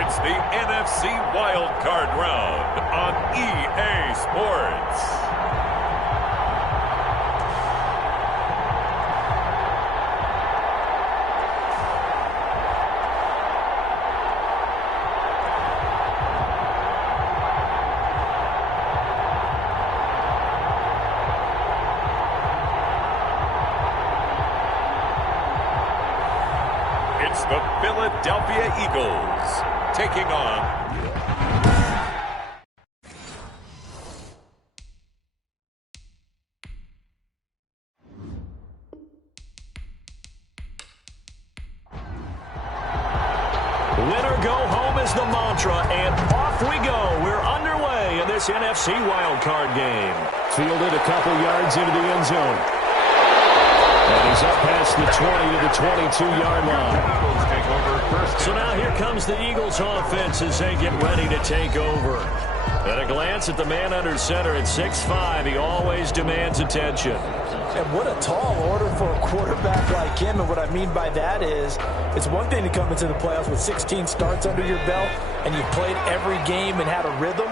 It's the NFC Wild Card Round on EA Sports. It's the Philadelphia Eagles taking on winner go home is the mantra, and off we go. We're underway in this NFC wildcard game. Fielded a couple yards into the end zone. And he's up past the 20 to the 22-yard line. So now here comes the Eagles offense as they get ready to take over. At a glance at the man under center at 6'5", he always demands attention. And what a tall order for a quarterback like him. And what I mean by that is, it's one thing to come into the playoffs with 16 starts under your belt and you've played every game and had a rhythm.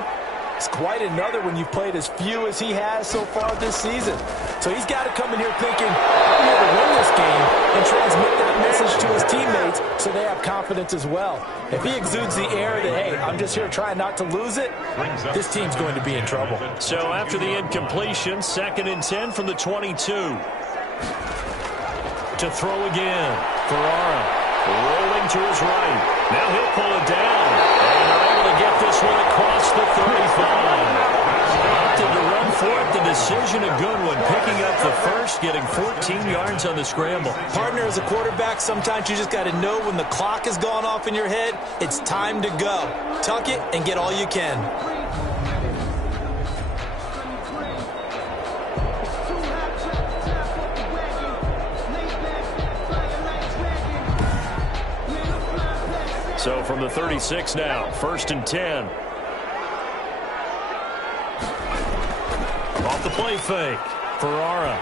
It's quite another when you've played as few as he has so far this season. So he's got to come in here thinking, I'm here to win this game and transmit that message to his teammates so they have confidence as well. If he exudes the air that, hey, I'm just here trying not to lose it, this team's going to be in trouble. So after the incompletion, 2nd and 10 from the 22. To throw again. Ahora rolling to his right. Now he'll pull it down. And they're able to get this one across the 35. Opted to run for it. The decision a good one. Picking up the first, getting 14 yards on the scramble. Partner, as a quarterback, sometimes you just got to know when the clock has gone off in your head, it's time to go. Tuck it and get all you can. So from the 36 now, 1st and 10. Off the play fake. Ahora.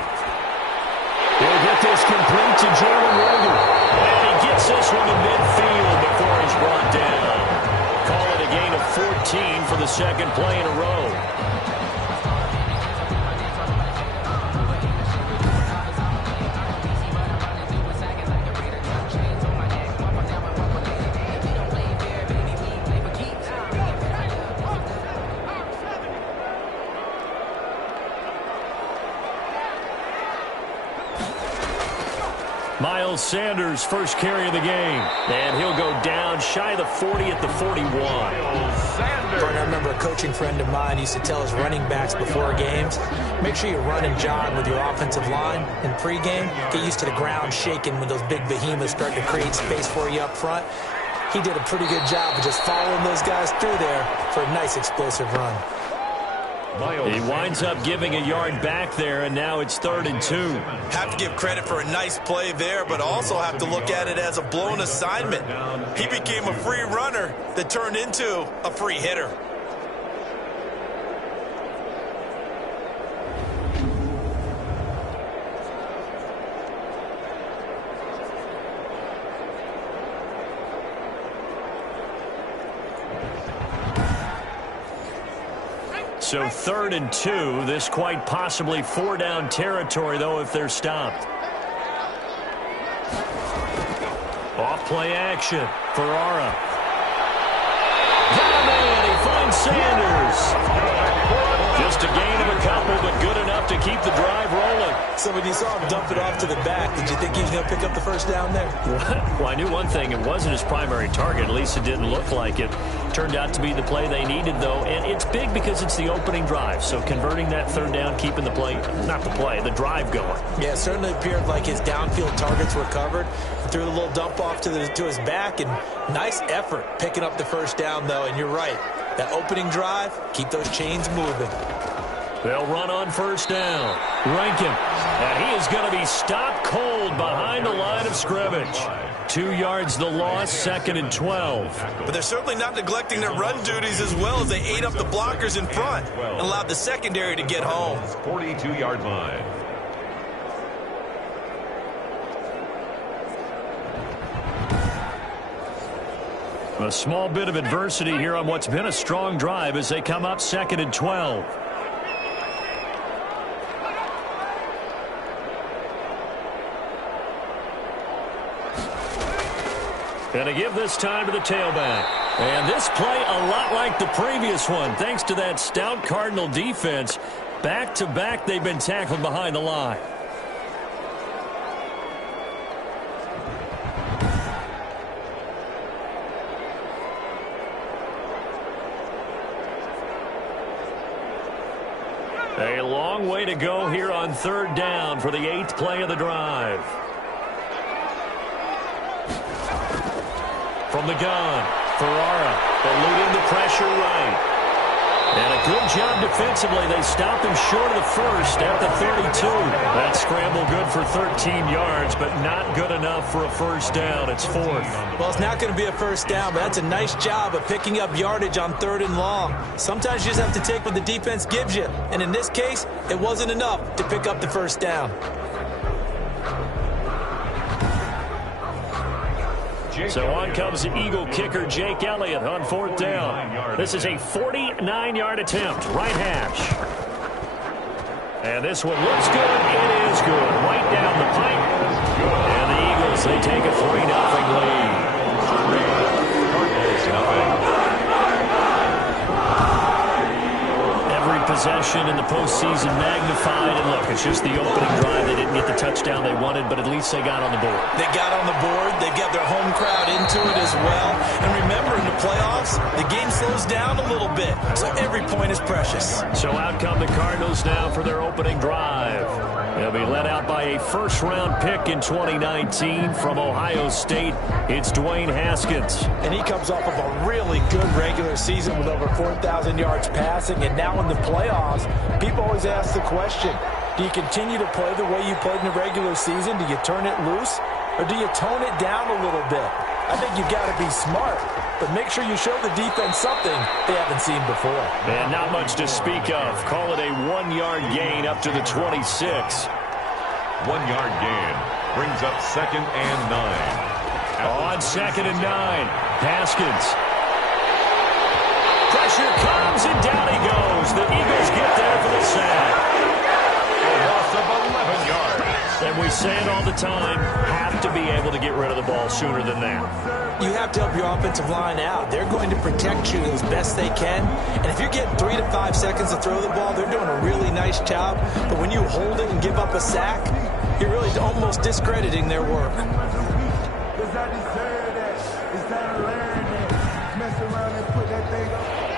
He'll get this complete to Jalen Reagor. And he gets this one to midfield before he's brought down. Call it a gain of 14 for the 2nd play in a row. Miles Sanders, first carry of the game. And he'll go down shy of the 40 at the 41. I remember a coaching friend of mine used to tell his running backs before games, make sure you run and jog with your offensive line in pregame. Get used to the ground shaking when those big behemoths start to create space for you up front. He did a pretty good job of just following those guys through there for a nice explosive run. He winds up giving a yard back there, and now it's 3rd and 2. Have to give credit for a nice play there, but also have to look at it as a blown assignment. He became a free runner that turned into a free hitter. So 3rd and 2. This quite possibly 4-down territory, though, if they're stopped. Off play action. Ahora. Got a man. He finds Sanders. Just a gain of a couple, but good enough to keep the drive rolling. So when you saw him dump it off to the back, did you think he was going to pick up the first down there? Well, I knew one thing. It wasn't his primary target. At least it didn't look like it. Turned out to be the play they needed, though. And it's big because it's the opening drive. So converting that 3rd down, keeping the play, not the play, the drive going. Yeah, it certainly appeared like his downfield targets were covered. Threw a little dump off to his back, and nice effort picking up the first down, though. And you're right. That opening drive, keep those chains moving. They'll run on 1st down. Rankin. And he is going to be stopped cold behind the line of scrimmage. 2 yards the loss, 2nd and 12. But they're certainly not neglecting their run duties as well as they ate up the blockers in front and allowed the secondary to get home. 42-yard line. A small bit of adversity here on what's been a strong drive as they come up 2nd and 12. And a give this time to the tailback. And this play a lot like the previous one. Thanks to that stout Cardinal defense, back-to-back they've been tackled behind the line. A long way to go here on 3rd down for the 8th play of the drive. From the gun, Ahora eluding the pressure right. And a good job defensively. They stopped him short of the first at the 32. That scramble good for 13 yards, but not good enough for a first down. It's 4th. Well, it's not going to be a first down, but that's a nice job of picking up yardage on 3rd and long. Sometimes you just have to take what the defense gives you. And in this case, it wasn't enough to pick up the first down. So on comes the Eagle kicker, Jake Elliott, on 4th down. This is a 49-yard attempt, right hash. And this one looks good. It is good. Right down the pipe. And the Eagles, they take a 3-0 lead. Every possession in the postseason magnified. And look, it's just the opening drive. They didn't get the touchdown they wanted, but at least they got on the board. They got on the board. They've got their home crowd into it as well. And remember, in the playoffs, the game slows down a little bit, so every point is precious. So out come the Cardinals now for their opening drive. They'll be led out by a first-round pick in 2019 from Ohio State. It's Dwayne Haskins. And he comes off of a really good regular season with over 4,000 yards passing. And now in the playoffs, people always ask the question, do you continue to play the way you played in the regular season? Do you turn it loose? Or do you tone it down a little bit? I think you've got to be smart, but make sure you show the defense something they haven't seen before. And not much to speak of. Call it a 1-yard gain up to the 26. 1-yard gain brings up 2nd and 9. On 2nd and 9, Haskins. Pressure comes, and down he goes. The Eagles get there for the sack. A loss of 11 yards. And we say it all the time, have to be able to get rid of the ball sooner than that. You have to help your offensive line out. They're going to protect you as best they can. And if you're getting 3 to 5 seconds to throw the ball, they're doing a really nice job. But when you hold it and give up a sack, you're really almost discrediting their work.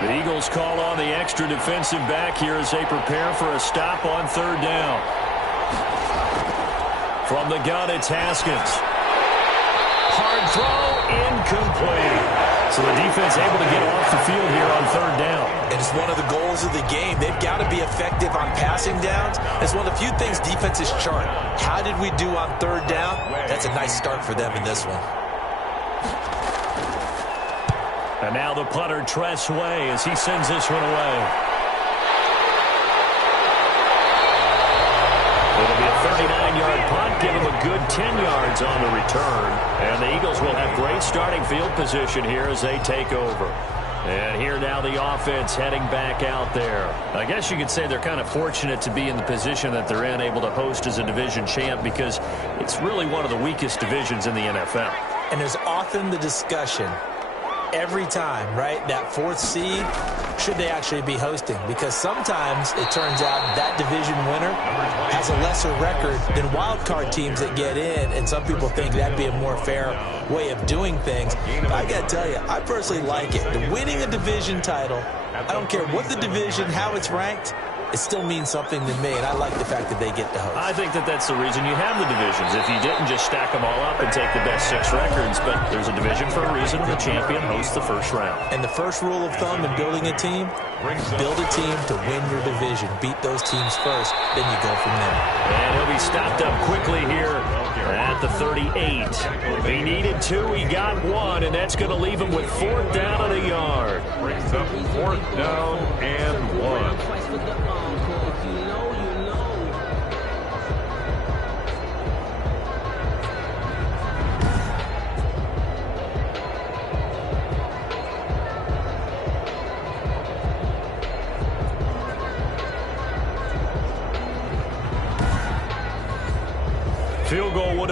The Eagles call on the extra defensive back here as they prepare for a stop on 3rd down. From the gun, it's Haskins. Hard throw, incomplete. So the defense able to get off the field here on 3rd down. And it's one of the goals of the game. They've got to be effective on passing downs. It's one of the few things defenses chart. How did we do on 3rd down? That's a nice start for them in this one. And now the punter, Tress Way, as he sends this one away. It'll be a 39-yard punt, give him a good 10 yards on the return. And the Eagles will have great starting field position here as they take over. And here now the offense heading back out there. I guess you could say they're kind of fortunate to be in the position that they're in, able to host as a division champ, because it's really one of the weakest divisions in the NFL. And there's often the discussion every time, right, that 4th seed, should they actually be hosting? Because sometimes it turns out that division winner has a lesser record than wild card teams that get in, and some people think that'd be a more fair way of doing things. But I got to tell you, I personally like it. The winning a division title, I don't care what the division, how it's ranked, it still means something to me, and I like the fact that they get to host. I think that that's the reason you have the divisions. If you didn't, just stack them all up and take the best 6 records. But there's a division for a reason. The champion hosts the first round. And the first rule of thumb in building a team, build a team to win your division. Beat those teams first, then you go from there. And he'll be stopped up quickly here at the 38. He needed 2, he got 1, and that's going to leave him with 4th down and a yard. Brings up 4th down and 1.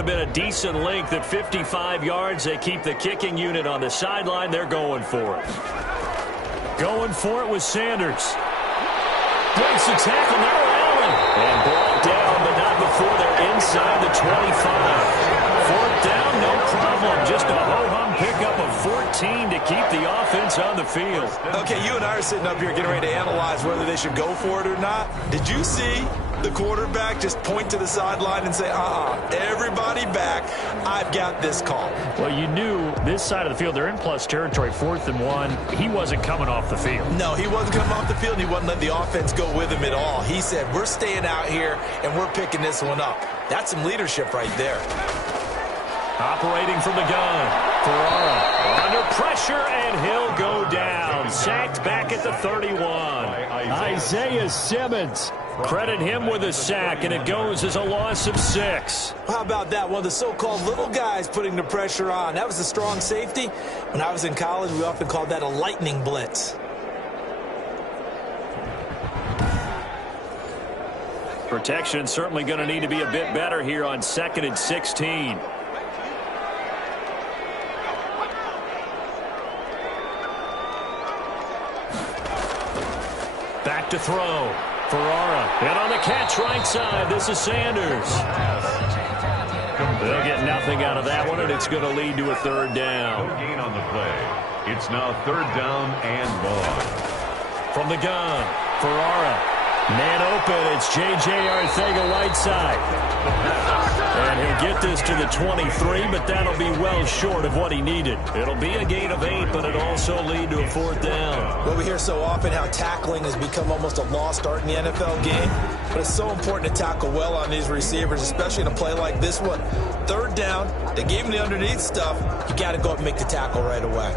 have been a decent length at 55 yards. They keep the kicking unit on the sideline. They're going for it. Going for it with Sanders. Breaks the tackle, now Allen. And brought down, but not before they're inside the 25. Fourth down, no problem. Just a ho-hum pickup of 14 to keep the offense on the field. Okay, you and I are sitting up here getting ready to analyze whether they should go for it or not. Did you see the quarterback just point to the sideline and say, everybody back, I've got this call? Well, you knew this side of the field, they're in plus territory, 4th and 1. He wasn't coming off the field. No, he wasn't coming off the field. He wasn't letting the offense go with him at all. He said, we're staying out here, and we're picking this one up. That's some leadership right there. Operating from the gun, Ahora under pressure, and he'll go down. Sacked back at the 31. Isaiah Simmons. Credit him with a sack, and it goes as a loss of 6. How about that? One of the so-called little guys putting the pressure on. That was a strong safety. When I was in college, we often called that a lightning blitz. Protection certainly going to need to be a bit better here on 2nd and 16. Back to throw. Ahora. And on the catch right side, this is Sanders. They'll get nothing out of that one, and it's going to lead to a 3rd down. No gain on the play. It's now 3rd down and long. From the gun, Ahora. Man open, it's J.J. Arcega-Whiteside. And he'll get this to the 23, but that'll be well short of what he needed. It'll be a gain of 8, but it'll also lead to a 4th down. Well, we hear so often how tackling has become almost a lost art in the NFL game, but it's so important to tackle well on these receivers, especially in a play like this one. 3rd down, they gave him the underneath stuff. You got to go up and make the tackle right away.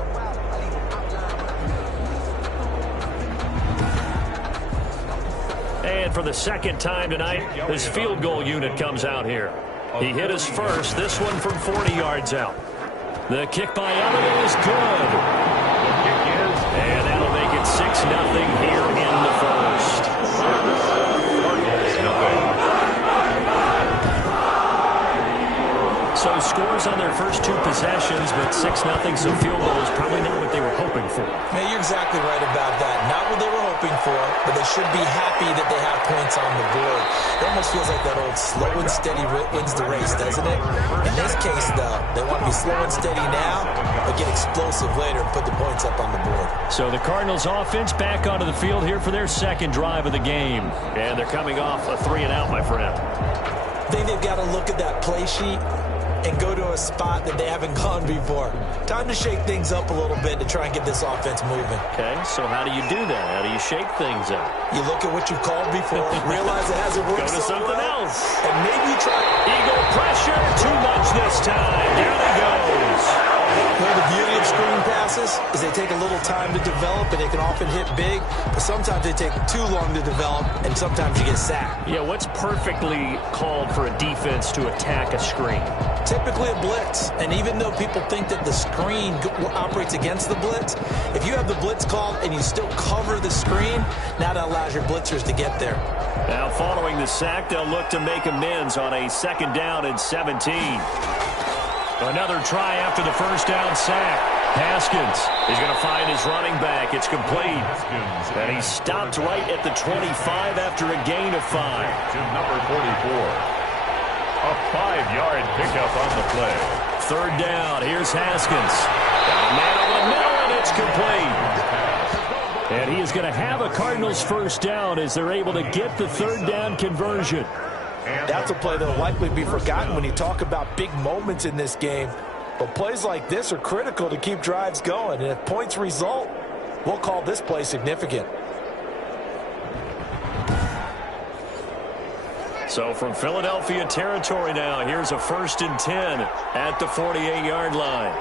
And for the 2nd time tonight, this field goal unit comes out here. He hit his first, this one from 40 yards out. The kick by Allen is good. And that'll make it 6-0 here in the first. So scores on their first 2 possessions, but 6-0, so field goal is probably not what they were hoping for. Man, you're exactly right about that. Not what they were hoping for, but they should be happy that they have points on the board. It almost feels like that old slow and steady wins the race, doesn't it? In this case, though, they want to be slow and steady now, but get explosive later and put the points up on the board. So the Cardinals offense back onto the field here for their 2nd drive of the game. And they're coming off a 3-and-out, my friend. I think they've got to look at that play sheet and go to a spot that they haven't gone before. Time to shake things up a little bit to try and get this offense moving. Okay, so how do you do that? How do you shake things up? You look at what you've called before, realize it hasn't worked. Go to something else. And maybe try. Eagle pressure, too much this time. Down he goes. Well, the beauty of screen passes is they take a little time to develop, and they can often hit big, but sometimes they take too long to develop, and sometimes you get sacked. Yeah, what's perfectly called for a defense to attack a screen? Typically a blitz, and even though people think that the screen operates against the blitz, if you have the blitz called and you still cover the screen, now that allows your blitzers to get there. Now following the sack, they'll look to make amends on a 2nd down and 17. Another try after the 1st down sack. Haskins is going to find his running back. It's complete. And he stopped right at the 25 after a gain of 5. To number 44. A 5-yard pickup on the play. 3rd down. Here's Haskins. Got a man over the middle, and it's complete. And he is going to have a Cardinals 1st down as they're able to get the 3rd down conversion. That's a play that will likely be forgotten when you talk about big moments in this game. But plays like this are critical to keep drives going. And if points result, we'll call this play significant. So from Philadelphia territory now, here's a 1st and 10 at the 48-yard line.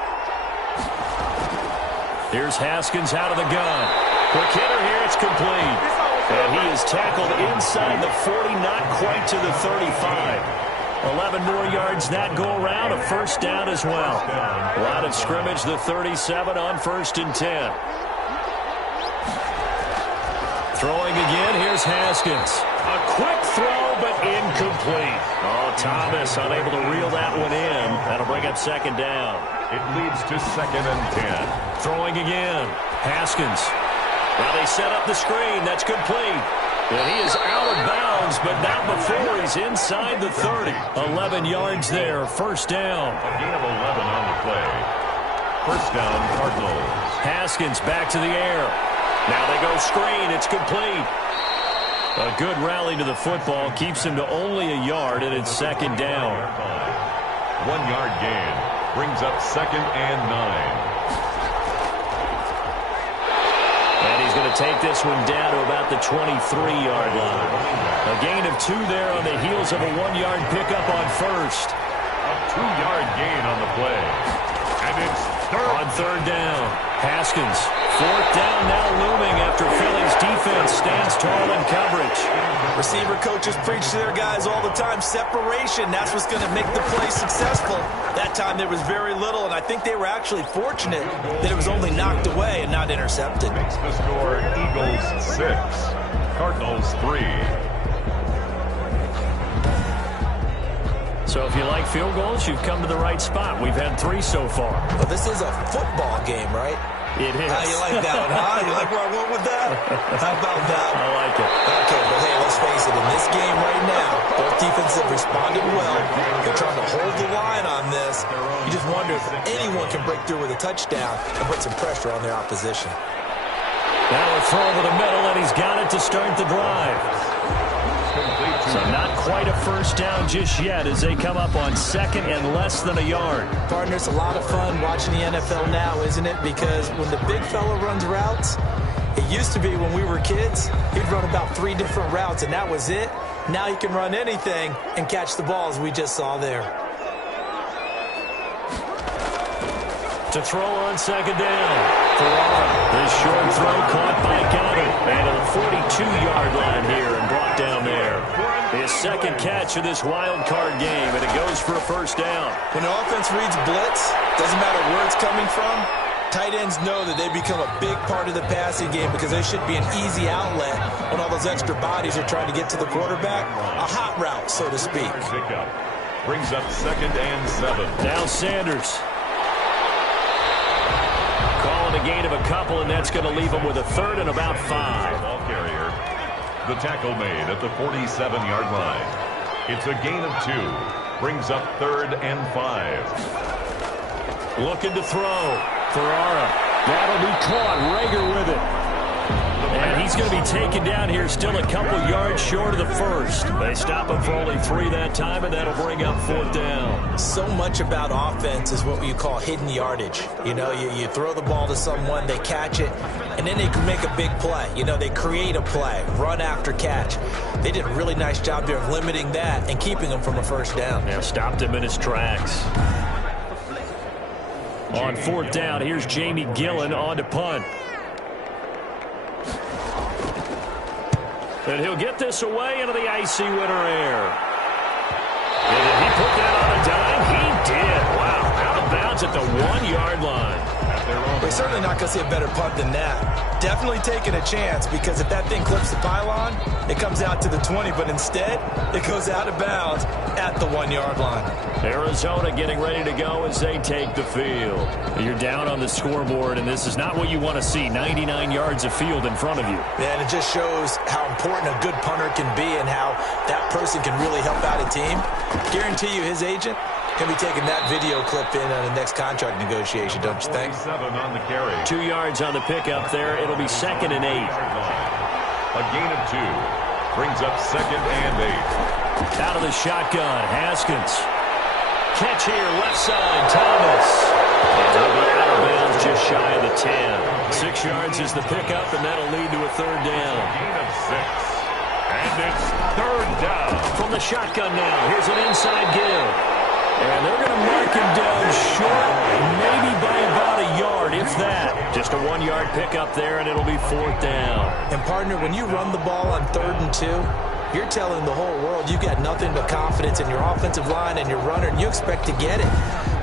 Here's Haskins out of the gun. Quick hitter here, it's complete. And he is tackled inside the 40, not quite to the 35. 11 more yards that go around, a 1st down as well. Line of scrimmage, the 37 on 1st and 10. Throwing again, here's Haskins. A quick throw, but incomplete. Oh, Thomas unable to reel that one in. That'll bring up second down. It leads to 2nd and 10. Throwing again. Haskins. Now they set up the screen. That's complete. And he is out of bounds, but not before he's inside the 30. 11 yards there. First down. A gain of 11 on the play. First down, Cardinals. Haskins back to the air. Now they go screen. It's complete. A good rally to the football keeps him to only a yard, and it's second down. 1 yard gain brings up 2nd and 9. And he's going to take this one down to about the 23-yard line. A gain of 2 there on the heels of a 1-yard pickup on first. A 2-yard gain on the play. And it's on third down. Haskins. Fourth down now looming after Philly's defense stands tall in coverage. Receiver coaches preach to their guys all the time. Separation, that's what's going to make the play successful. That time there was very little, and I think they were actually fortunate that it was only knocked away and not intercepted. Makes the score Eagles 6, Cardinals 3. So if you like field goals, you've come to the right spot. We've had 3 so far. Well, this is a football game, right? It is. How you like that one, huh? You like where I went with that? How about that? I like it. Okay, but hey, let's face it. In this game right now, both defenses have responded well. They're trying to hold the line on this. You just wonder if anyone can break through with a touchdown and put some pressure on their opposition. Now a throw over the middle, and he's got it to start the drive. So not quite a first down just yet as they come up on second and less than a yard. Partner, it's a lot of fun watching the NFL now, isn't it? Because when the big fella runs routes, it used to be when we were kids, he'd run about 3 different routes, and that was it. Now he can run anything and catch the ball, as we just saw there. To throw on second down. This short throw caught by Goddard. And to the 42-yard line here and brought down there. His second catch of this wild card game, and it goes for a first down. When the offense reads blitz, doesn't matter where it's coming from, tight ends know that they become a big part of the passing game because they should be an easy outlet when all those extra bodies are trying to get to the quarterback. A hot route, so to speak. Pickup brings up 2nd and 7. Now Sanders. Calling a gain of a couple, and that's going to leave him with a third and about 5. Ball carrier. The tackle made at the 47-yard line. It's a gain of 2. Brings up 3rd and 5. Looking to throw. Ahora. That'll be caught. Rager with it. And he's going to be taken down here still a couple yards short of the first. They stop him for only 3 that time, and that'll bring up 4th down. So much about offense is what you call hidden yardage. You know, you throw the ball to someone, they catch it, and then they can make a big play. You know, they create a play, run after catch. They did a really nice job there of limiting that and keeping him from a first down. Yeah, stopped him in his tracks. On 4th down, here's Jamie Gillen on to punt. And he'll get this away into the icy winter air. And did he put that on a dime? He did. Wow, out of bounds at the 1-yard line. We're certainly not going to see a better punt than that. Definitely taking a chance, because if that thing clips the pylon, it comes out to the 20, but instead, it goes out of bounds at the 1-yard line. Arizona getting ready to go as they take the field. You're down on the scoreboard, and this is not what you want to see, 99 yards of field in front of you. And it just shows how important a good punter can be and how that person can really help out a team. Guarantee you his agent can be taking that video clip in on the next contract negotiation, don't you think? 7 on the carry. 2 yards on the pickup there. It'll be 2nd and 8. A gain of 2 brings up 2nd and 8. Out of the shotgun, Haskins. Catch here, left side, Thomas. And he'll be out of bounds just shy of the 10. 6 yards is the pickup, and that'll lead to a 3rd down. Gain of 6. And it's 3rd down. From the shotgun now, here's an inside give. And they're going to mark him down short, maybe by about a yard, if that. Just a 1-yard pickup there, and it'll be 4th down. And, partner, when you run the ball on 3rd and 2, you're telling the whole world you got nothing but confidence in your offensive line and your runner, and you expect to get it.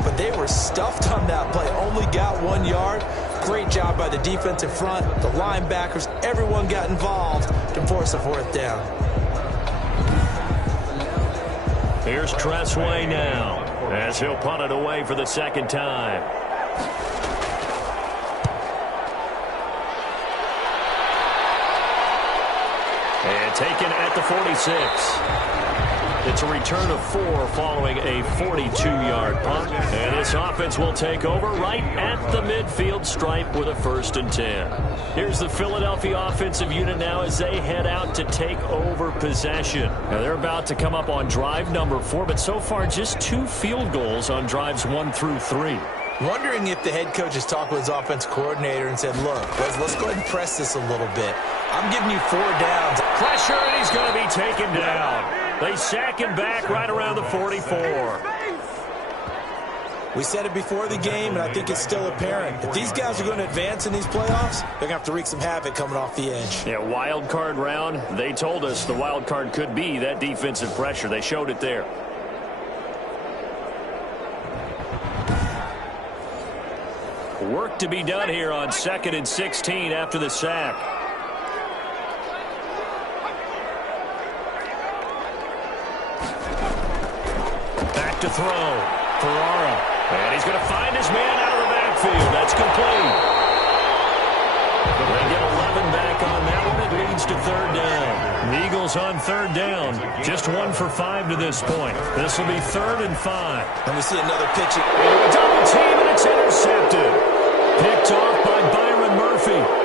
But they were stuffed on that play, only got 1 yard. Great job by the defensive front, the linebackers, everyone got involved to force a 4th down. Here's Tressway now, as he'll punt it away for the second time. And taken at the 46. It's a return of 4 following a 42-yard punt. And this offense will take over right at the midfield stripe with a 1st and 10. Here's the Philadelphia offensive unit now as they head out to take over possession. Now they're about to come up on drive number 4, but so far just 2 field goals on drives 1 through 3. Wondering if the head coach has talked with his offensive coordinator and said, look, let's go ahead and press this a little bit. I'm giving you 4 downs. Pressure, and he's going to be taken down. They sack him back right around the 44. We said it before the game, and I think it's still apparent. If these guys are going to advance in these playoffs, they're going to have to wreak some havoc coming off the edge. Yeah, wild card round. They told us the wild card could be that defensive pressure. They showed it there. Work to be done here on 2nd and 16 after the sack. Back to throw for Ahora. And he's going to find his man out of the backfield. That's complete. They get 11 back on that one. It leads to 3rd down. The Eagles on 3rd down. Just 1 for 5 to this point. This will be 3rd and 5. And we see another pitch. A double team, and it's intercepted. Picked off by Byron Murphy.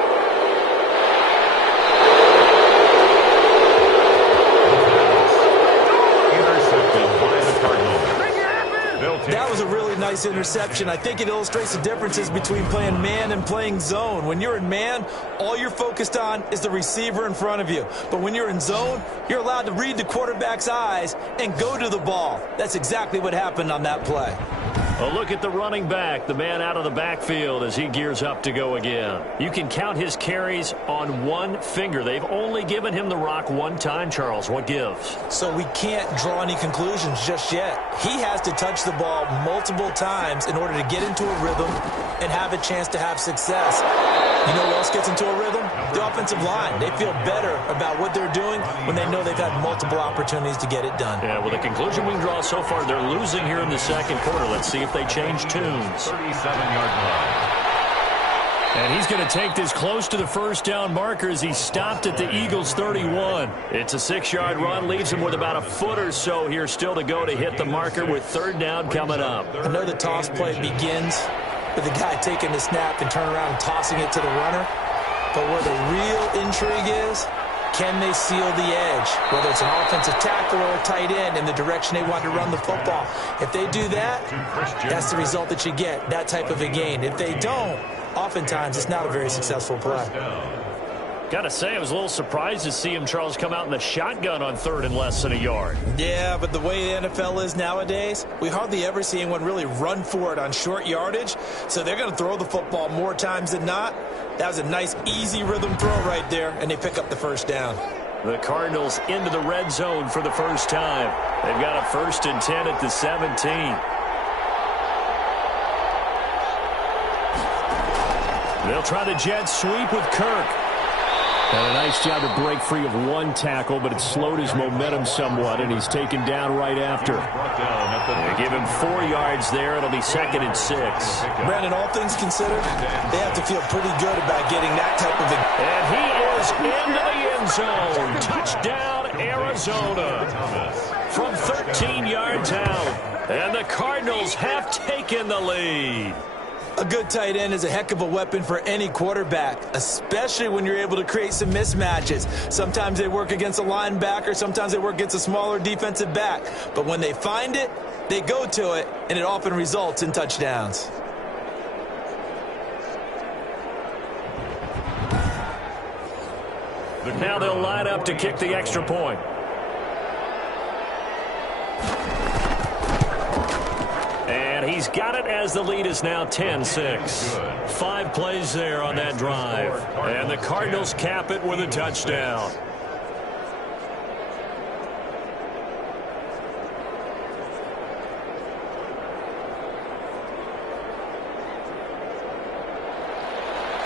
That was a really nice interception. I think it illustrates the differences between playing man and playing zone. When you're in man, all you're focused on is the receiver in front of you. But when you're in zone, you're allowed to read the quarterback's eyes and go to the ball. That's exactly what happened on that play. A look at the running back, the man out of the backfield as he gears up to go again. You can count his carries on 1 finger. They've only given him the rock 1 time, Charles. What gives? So we can't draw any conclusions just yet. He has to touch the ball multiple times in order to get into a rhythm and have a chance to have success. You know who else gets into a rhythm? The offensive line. They feel better about what they're doing when they know they've had multiple opportunities to get it done. Yeah, well, the conclusion we can draw so far, they're losing here in the 2nd quarter. Let's see if they change tunes. 37-yard line. And he's going to take this close to the 1st down marker as he stopped at the Eagles' 31. It's a 6-yard run, leaves him with about a foot or so here still to go to hit the marker with 3rd down coming up. I know the toss play begins with the guy taking the snap and turning around and tossing it to the runner. But where the real intrigue is, can they seal the edge? Whether it's an offensive tackle or a tight end in the direction they want to run the football. If they do that, that's the result that you get, that type of a gain. If they don't, oftentimes it's not a very successful play. Got to say, I was a little surprised to see him, Charles, come out in the shotgun on 3rd and less than a yard. Yeah, but the way the NFL is nowadays, we hardly ever see anyone really run for it on short yardage. So they're going to throw the football more times than not. That was a nice, easy rhythm throw right there, and they pick up the 1st down. The Cardinals into the red zone for the first time. They've got a 1st and 10 at the 17. They'll try the jet sweep with Kirk. And a nice job to break free of 1 tackle, but it slowed his momentum somewhat, and he's taken down right after. They give him 4 yards there. It'll be 2nd and 6. Brandon, all things considered, they have to feel pretty good about getting that type of a... And he is into the end zone. Touchdown, Arizona. From 13 yards out. And the Cardinals have taken the lead. A good tight end is a heck of a weapon for any quarterback, especially when you're able to create some mismatches. Sometimes they work against a linebacker, sometimes they work against a smaller defensive back. But when they find it, they go to it, and it often results in touchdowns. Now they'll line up to kick the extra point. And he's got it as the lead is now 10-6. 5 plays there on that drive. And the Cardinals cap it with a touchdown.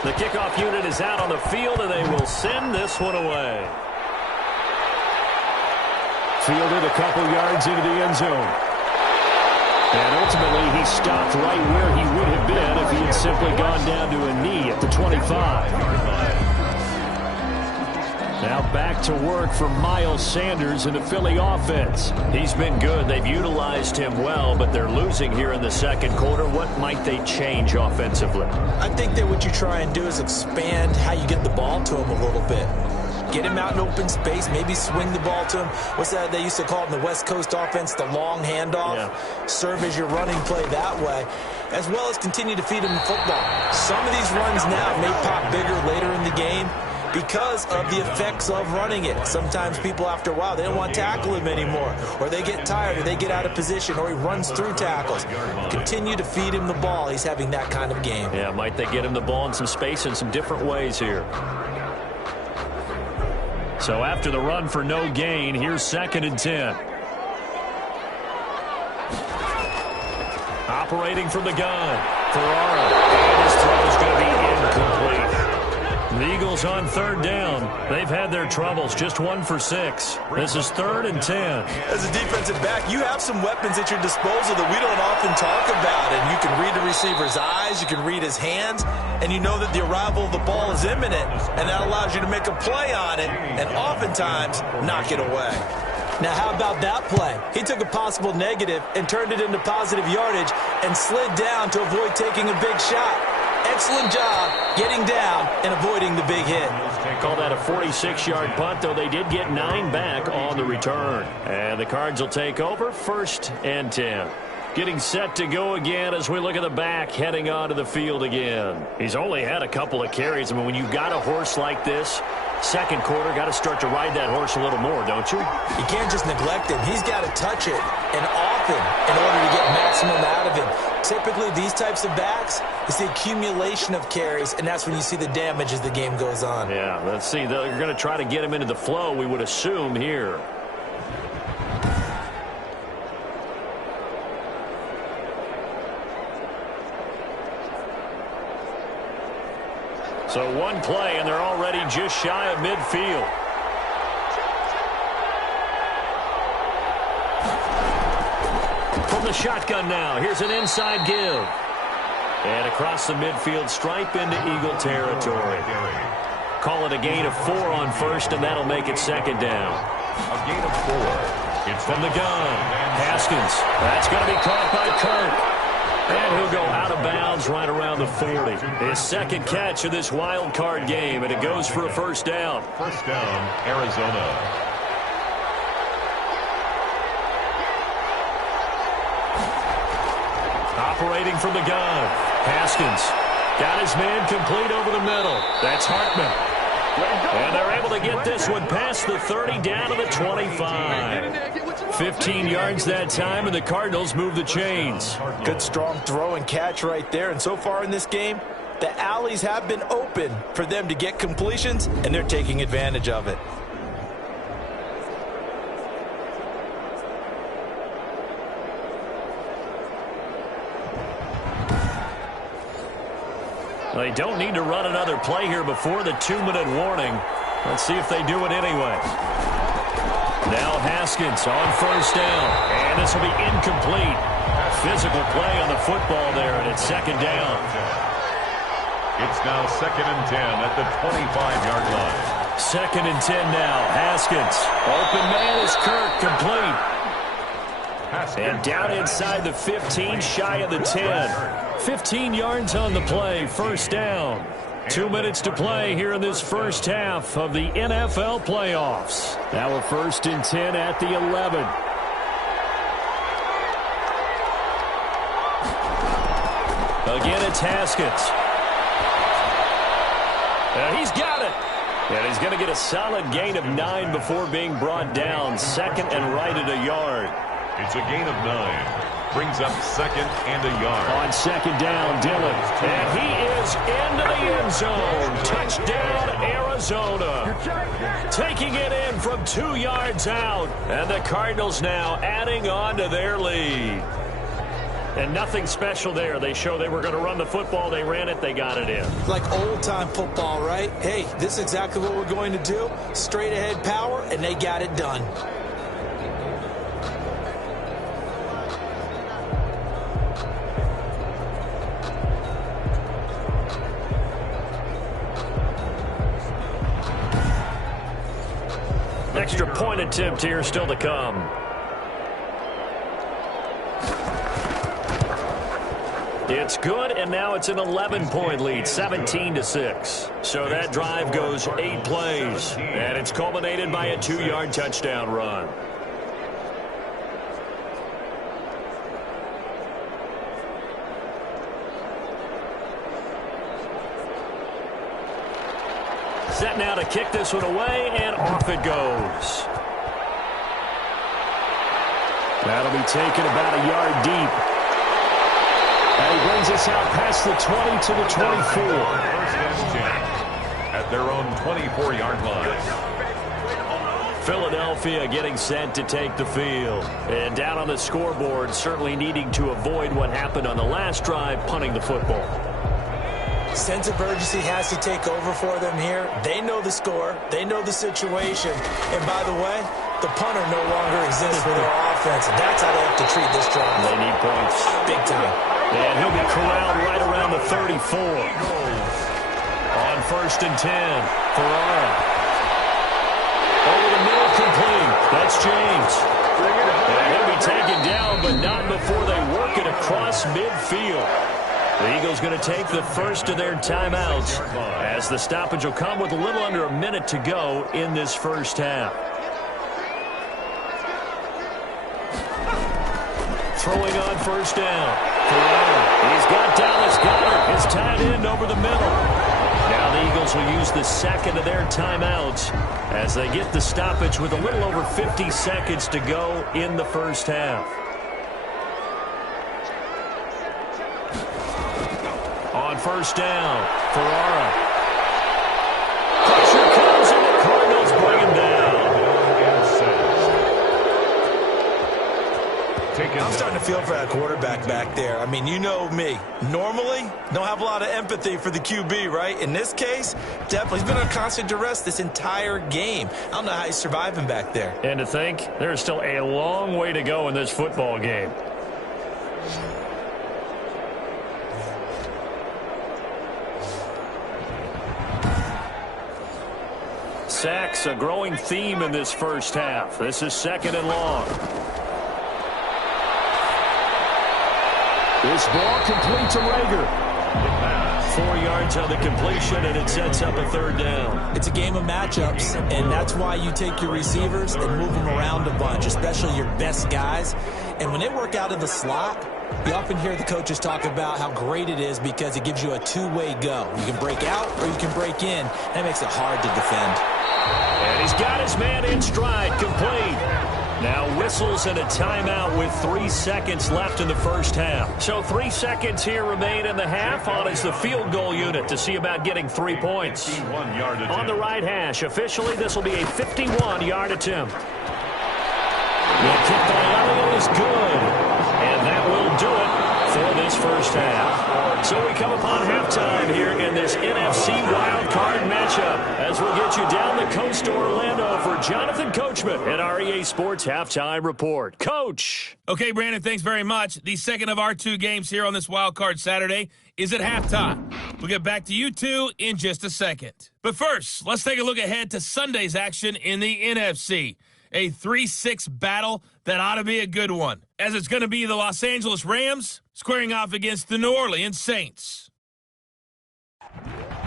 The kickoff unit is out on the field, and they will send this one away. Fielded a couple yards into the end zone. And ultimately, he stopped right where he would have been if he had simply gone down to a knee at the 25. Now back to work for Miles Sanders in the Philly offense. He's been good. They've utilized him well, but they're losing here in the second quarter. What might they change offensively? I think that what you try and do is expand how you get the ball to him a little bit. Get him out in open space, maybe swing the ball to him. What's that they used to call it in the West Coast offense, the long handoff? Yeah. Serve as your running play that way, as well as continue to feed him the football. Some of these runs now may pop bigger later in the game because of the effects of running it. Sometimes people, after a while, they don't want to tackle him anymore, or they get tired, or they get out of position, or he runs through tackles. Continue to feed him the ball. He's having that kind of game. Yeah, might they get him the ball in some space in some different ways here. So after the run for no gain, here's 2nd and 10. Operating from the gun for Ahora. And his throw is going to be incomplete. The Eagles on 3rd down. They've had their troubles, just 1 for 6. This is 3rd and 10. As a defensive back, you have some weapons at your disposal that we don't often talk about. And you can read the receiver's eyes, you can read his hands, and you know that the arrival of the ball is imminent, and that allows you to make a play on it and oftentimes knock it away. Now, how about that play? He took a possible negative and turned it into positive yardage and slid down to avoid taking a big shot. Excellent job getting down and avoiding the big hit. Call that a 46-yard punt, though they did get 9 back on the return. And the Cards will take over, 1st and 10. Getting set to go again as we look at the back heading onto the field again. He's only had a couple of carries. I mean, when you've got a horse like this, second quarter, got to start to ride that horse a little more, don't you? You can't just neglect him. He's got to touch it, and often, in order to get maximum out of him. Typically, these types of backs, it's the accumulation of carries, and that's when you see the damage as the game goes on. Yeah, let's see. They're going to try to get him into the flow, we would assume, here. So one play, and they're already just shy of midfield. From the shotgun now, here's an inside give. And across the midfield stripe into Eagle territory. Call it a gain of 4 on 1st, and that'll make it 2nd down. A gain of 4. It's from the gun. Haskins. That's going to be caught by Kirk. And he'll go out of bounds right around the 40. His 2nd catch of this wild card game, and it goes for a 1st down. 1st down, Arizona. Operating from the gun. Haskins got his man complete over the middle. That's Hartman. And they're able to get this one past the 30 down to the 25. 15 yards that time, and the Cardinals move the chains. Good strong throw and catch right there. And so far in this game, the alleys have been open for them to get completions, and they're taking advantage of it. They don't need to run another play here before the 2-minute warning. Let's see if they do it anyway. Now Haskins on 1st down. And this will be incomplete. Physical play on the football there, and it's 2nd down. It's now 2nd and 10 at the 25-yard line. 2nd and 10 now. Haskins. Open man is Kirk, complete. And down inside the 15, shy of the 10. 15 yards on the play, 1st down. 2 minutes to play here in this first half of the NFL playoffs. Now a 1st and 10 at the 11. Again, it's Haskins. He's got it. And he's going to get a solid gain of 9 before being brought down. 2nd and right at a yard. It's a gain of 9. Brings up 2nd and a yard. On 2nd down, Dillon. And he is into the end zone. Touchdown, Arizona. Taking it in from 2 yards out. And the Cardinals now adding on to their lead. And nothing special there. They show they were going to run the football. They ran it. They got it in. Like old-time football, right? Hey, this is exactly what we're going to do. Straight-ahead power, and they got it done. extra point attempt here still to come. It's good, and now it's an 11-point lead, 17-6. So that drive goes 8 plays, and it's culminated by a 2-yard touchdown run. Set now to kick this one away, and off it goes. That'll be taken about a yard deep. And he brings us out past the 20 to the 24. First and 10 at their own 24-yard line. Philadelphia getting set to take the field. And down on the scoreboard, certainly needing to avoid what happened on the last drive, punting the football. Sense of urgency has to take over for them here. They know the score. They know the situation. And by the way, the punter no longer exists for their offense. That's how they have to treat this drive. They need points. Big time. And he'll be corralled right around the 34. On first and 10, Ahora. Over the middle, complete. That's James. And he'll be taken down, but not before they work it across midfield. The Eagles going to take the first of their timeouts as the stoppage will come with a little under a minute to go in this first half. Throwing on first down. He's got Dallas Goedert, his tight end, over the middle. Now the Eagles will use the second of their timeouts as they get the stoppage with a little over 50 seconds to go in the first half. On first down, Ahora. Pressure comes and the Cardinals bring him down. I'm starting to feel for that quarterback back there. I mean, you know me. Normally, don't have a lot of empathy for the QB, right? In this case, definitely. He's been on constant duress this entire game. I don't know how he's surviving back there. And to think, there's still a long way to go in this football game. Sacks, a growing theme in this first half. This is second and long. This ball complete to Rager. 4 yards on the completion, and it sets up a third down. It's a game of matchups, and that's why you take your receivers and move them around a bunch, especially your best guys. And when they work out of the slot, you often hear the coaches talk about how great it is because it gives you a two-way go. You can break out or you can break in. That makes it hard to defend. And he's got his man in stride, complete. Now whistles and a timeout with 3 seconds left in the first half. So 3 seconds here remain in the half on as the field goal unit to see about getting 3 points. On the right hash, officially this will be a 51-yard attempt. The kick by Elliott is good. And that will do it for this first half. So we come upon halftime here in this NFC wildcard matchup as we'll get you down the coast to Orlando for Jonathan Coachman at our EA Sports Halftime Report. Coach. Okay, Brandon, thanks very much. The second of our 2 games here on this wildcard Saturday is at halftime. We'll get back to you two in just a second. But first, let's take a look ahead to Sunday's action in the NFC. A 3-6 battle that ought to be a good one, as it's going to be the Los Angeles Rams squaring off against the New Orleans Saints.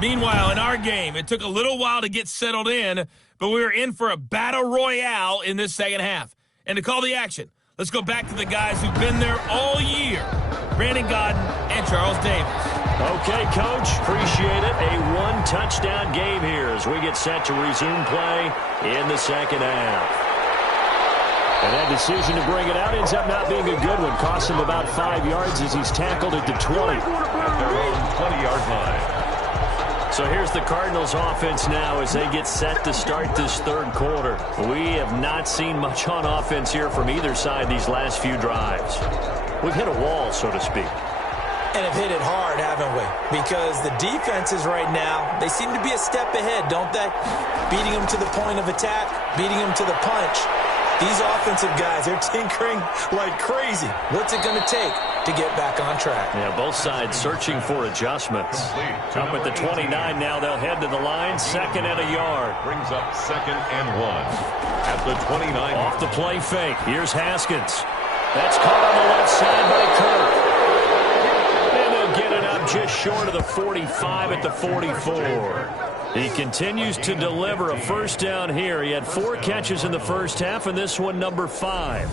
Meanwhile, in our game, it took a little while to get settled in, but we were in for a battle royale in this second half. And to call the action, let's go back to the guys who've been there all year, Brandon Godden and Charles Davis. Okay, Coach, appreciate it. A 1-touchdown game here as we get set to resume play in the second half. And that decision to bring it out ends up not being a good one. Cost him about 5 yards as he's tackled at the 20. At their own 20-yard line. So here's the Cardinals offense now as they get set to start this third quarter. We have not seen much on offense here from either side these last few drives. We've hit a wall, so to speak. And have hit it hard, haven't we? Because the defenses right now, they seem to be a step ahead, don't they? Beating them to the point of attack, beating them to the punch. These offensive guys, they're tinkering like crazy. What's it going to take? to get back on track. Yeah, both sides searching for adjustments. Up at the 29 now, they'll head to the line, 2nd and a yard. Brings up 2nd and 1 at the 29. Off the play fake. Here's Haskins. That's caught on the left side by Kirk. And they'll get it up just short of the 45 at the 44. He continues to deliver a first down here. He had 4 catches in the first half, and this one number 5.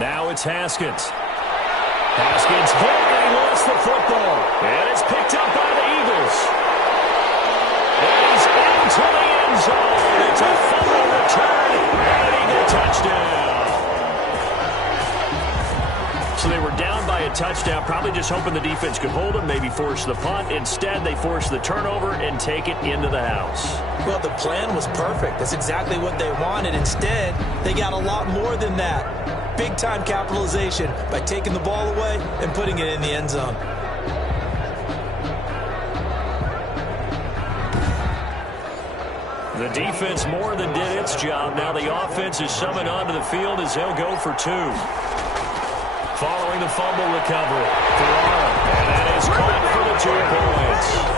Now it's Haskins. Haskins hit, and he lost the football. And it's picked up by the Eagles. And he's into the end zone. It's a fumble return, and Eagle touchdown. So they were down by a touchdown, probably just hoping the defense could hold them, maybe force the punt. Instead, they force the turnover and take it into the house. Well, the plan was perfect. That's exactly what they wanted. Instead, they got a lot more than that. Big-time capitalization by taking the ball away and putting it in the end zone. The defense more than did its job. Now the offense is summoned onto the field as they'll go for 2. Following the fumble recovery for Ahora. And that is caught for the 2 points.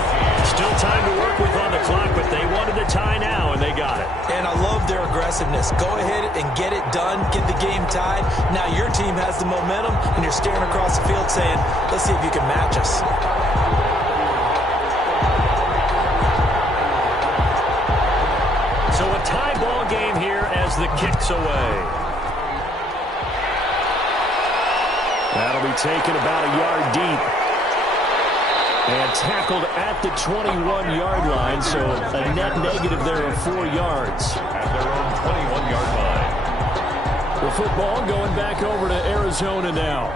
Still time to work with on the clock, but they wanted the tie now, and they got it. And I love their aggressiveness. Go ahead and get it done. Get the game tied. Now your team has the momentum, and you're staring across the field saying, let's see if you can match us. So a tie ball game here as the kick's away. That'll be taken about a yard deep. And tackled at the 21-yard line, so a net negative there of 4 yards. At their own 21-yard line. The football going back over to Arizona now.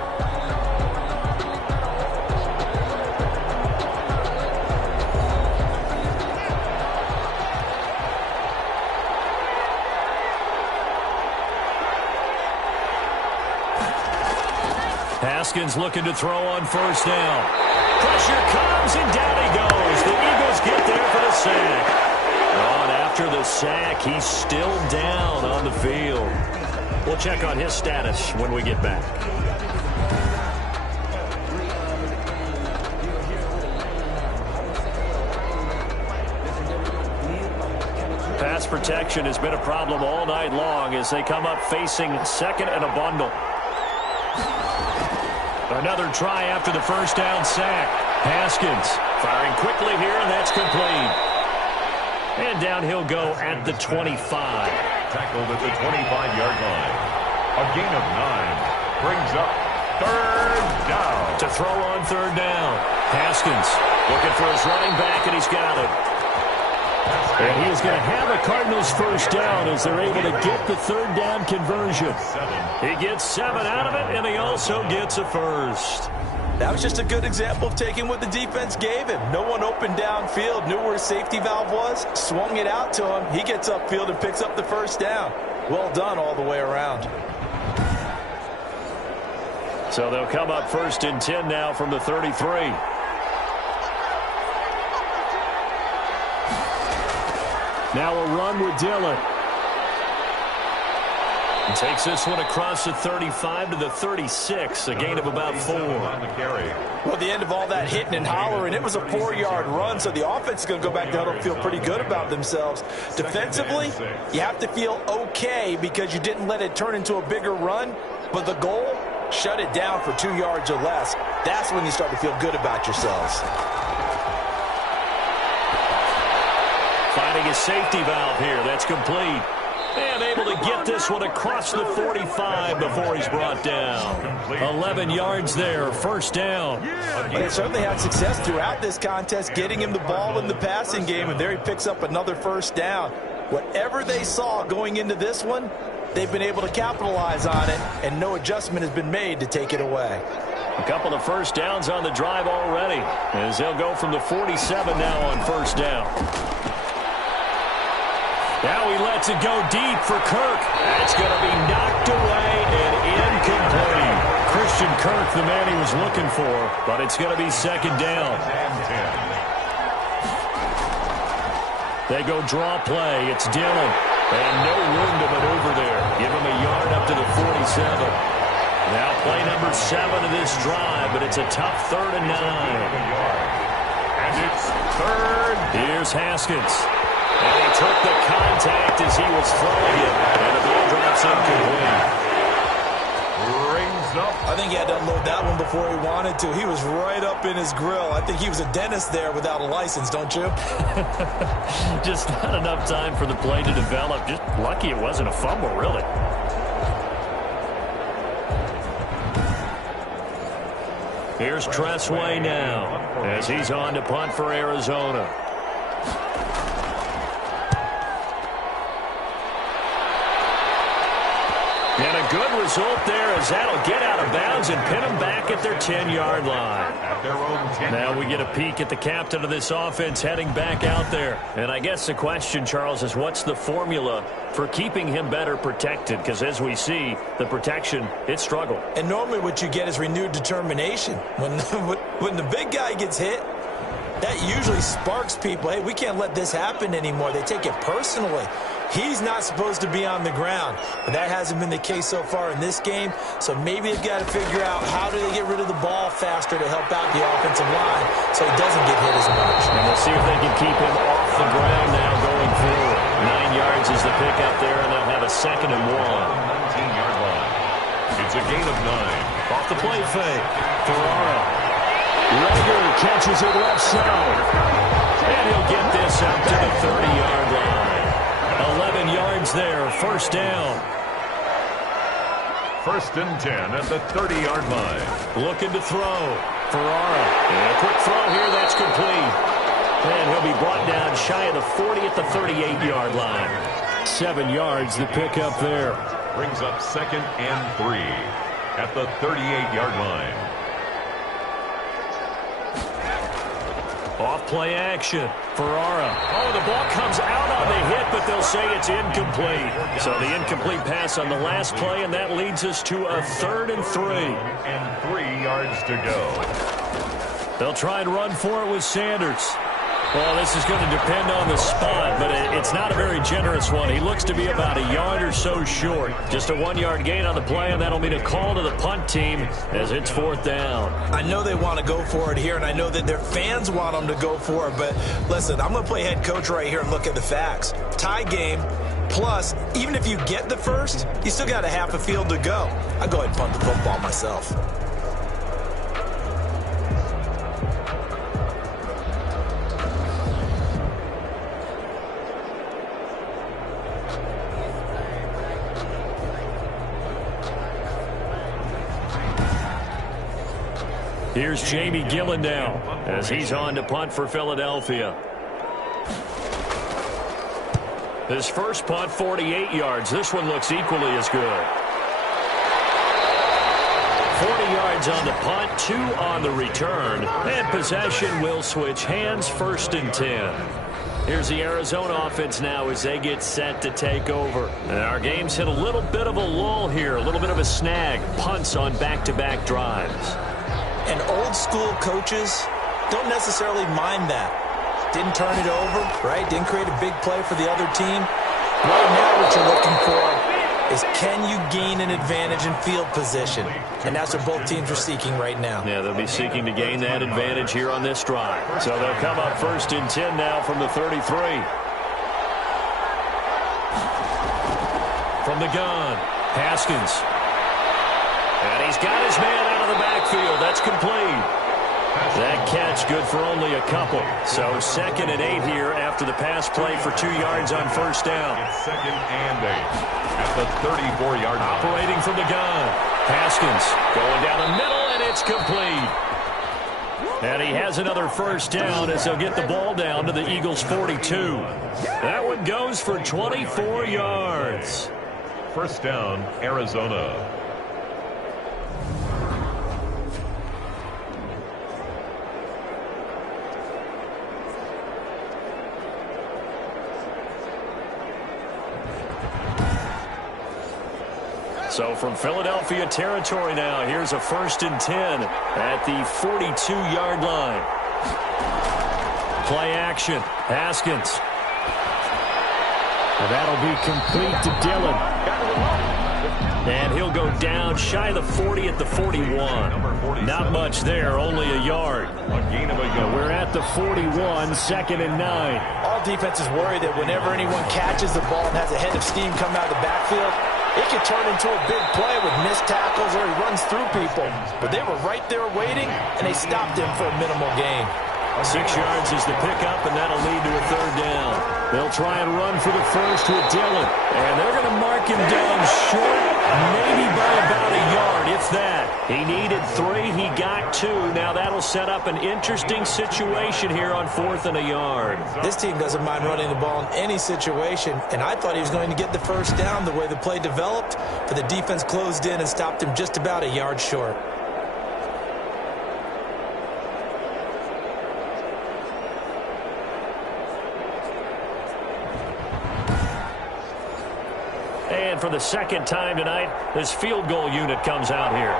Haskins looking to throw on first down. Pressure comes, and down he goes. The Eagles get there for the sack. And after the sack, he's still down on the field. We'll check on his status when we get back. Pass protection has been a problem all night long as they come up facing 2nd and a bundle. Another try after the first down sack. Haskins firing quickly here, and that's complete. And down he'll go at the 25. Tackled at the 25-yard line. A gain of 9. Brings up 3rd down. To throw on 3rd down. Haskins looking for his running back, and he's got it. And he is going to have a Cardinals first down as they're able to get the 3rd down conversion. He gets 7 out of it, and he also gets a first. That was just a good example of taking what the defense gave him. No one opened downfield, knew where his safety valve was, swung it out to him. He gets upfield and picks up the first down. Well done all the way around. So they'll come up 1st and 10 now from the 33. Now a run with Dillon. And takes this one across the 35 to the 36, a gain of about 4. Well, the end of all that hitting and hollering, it was a 4-yard run, so the offense is going to go back down and feel pretty good about themselves. Defensively, you have to feel okay because you didn't let it turn into a bigger run, but the goal, shut it down for 2 yards or less. That's when you start to feel good about yourselves. Finding his safety valve here. That's complete. And able to get this one across the 45 before he's brought down. 11 yards there, first down. They certainly had success throughout this contest, getting him the ball in the passing game, and there he picks up another first down. Whatever they saw going into this one, they've been able to capitalize on it, and no adjustment has been made to take it away. A couple of first downs on the drive already, as they'll go from the 47 now on first down. Now he lets it go deep for Kirk. That's going to be knocked away and incomplete. Christian Kirk, the man he was looking for, but it's going to be second down. They go draw play. It's Dillon. And no room to maneuver there. Give him a yard up to the 47. Now play number 7 of this drive, but it's a tough 3rd and 9. And it's third. Here's Haskins. And he took the contact as he was throwing it. And the ball drops incomplete. Rings up. I think he had to unload that one before he wanted to. He was right up in his grill. I think he was a dentist there without a license, don't you? Just not enough time for the play to develop. Just lucky it wasn't a fumble, really. Here's Tressway now as he's on to punt for Arizona. And a good result there as that'll get out of bounds and pin them back at their 10-yard line. At their own 10. Now we get a peek at the captain of this offense heading back out there. And I guess the question, Charles, is what's the formula for keeping him better protected? Because as we see, the protection, it struggled. And normally what you get is renewed determination. When the big guy gets hit, that usually sparks people. Hey, we can't let this happen anymore. They take it personally. He's not supposed to be on the ground, but that hasn't been the case so far in this game. So maybe they've got to figure out how do they get rid of the ball faster to help out the offensive line so he doesn't get hit as much. And we'll see if they can keep him off the ground now going forward. 9 yards is the pickup there, and they'll have a 2nd and 1. 19-yard line. It's a gain of 9. Off the play fake. Ferrara. Rager catches it left side. And he'll get this out to the 30-yard line. 11 yards there, 1st down. 1st and 10 at the 30-yard line. Looking to throw. Ferrara. And a quick throw here, that's complete. And he'll be brought down shy of the 40 at the 38-yard line. 7 yards, the pickup there. Brings up 2nd and 3 at the 38-yard line. Off play action. Ferrara. Oh, the ball comes out on the hit, but they'll say it's incomplete. So the incomplete pass on the last play, and that leads us to a 3rd and 3. And 3 yards to go. They'll try and run for it with Sanders. Well, this is going to depend on the spot, but it's not a very generous one. He looks to be about a yard or so short. Just a 1-yard gain on the play, and that'll mean a call to the punt team as it's 4th down. I know they want to go for it here, and I know that their fans want them to go for it, but listen, I'm going to play head coach right here and look at the facts. Tie game, plus, even if you get the first, you still got a half a field to go. I'll go ahead and punt the football myself. Here's Jamie Gillen now as he's on to punt for Philadelphia. His first punt, 48 yards. This one looks equally as good. 40 yards on the punt, 2 on the return. And possession will switch hands, 1st and 10. Here's the Arizona offense now as they get set to take over. And our game's hit a little bit of a lull here, a little bit of a snag. Punts on back-to-back drives. And old-school coaches don't necessarily mind that. Didn't turn it over, right? Didn't create a big play for the other team. Right now what you're looking for is can you gain an advantage in field position? And that's what both teams are seeking right now. Yeah, they'll be seeking to gain that advantage here on this drive. So they'll come up 1st and 10 now from the 33. From the gun, Haskins. And he's got his man out of the backfield. That's complete. That catch good for only a couple. So 2nd and 8 here after the pass play for 2 yards on 1st down. It's 2nd and 8 at the 34-yard line. Operating from the gun. Haskins going down the middle, and it's complete. And he has another 1st down as they'll get the ball down to the Eagles' 42. That one goes for 24 yards. 1st down, Arizona. So from Philadelphia territory now, here's a 1st and 10 at the 42-yard line. Play action. Haskins. And that'll be complete to Dillon. And he'll go down shy of the 40 at the 41. Not much there, only a yard. We're at the 41, 2nd and 9. All defenses worry that whenever anyone catches the ball and has a head of steam coming out of the backfield, it can turn into a big play with missed tackles or he runs through people. But they were right there waiting, and they stopped him for a minimal gain. 6 yards is the pickup, and that'll lead to a 3rd down. They'll try and run for the first with Dillon. And they're going to mark him down short, maybe by about a yard, if that. He needed 3. He got 2. Now that'll set up an interesting situation here on 4th and a yard. This team doesn't mind running the ball in any situation, and I thought he was going to get the first down the way the play developed, but the defense closed in and stopped him just about a yard short. And for the 2nd time tonight, this field goal unit comes out here.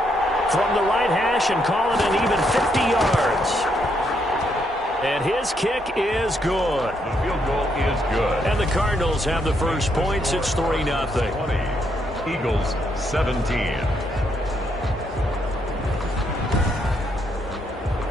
From the right hash and call it an even 50 yards. And his kick is good. The field goal is good. And the Cardinals have the first points. It's 3-0. 20. Eagles 17.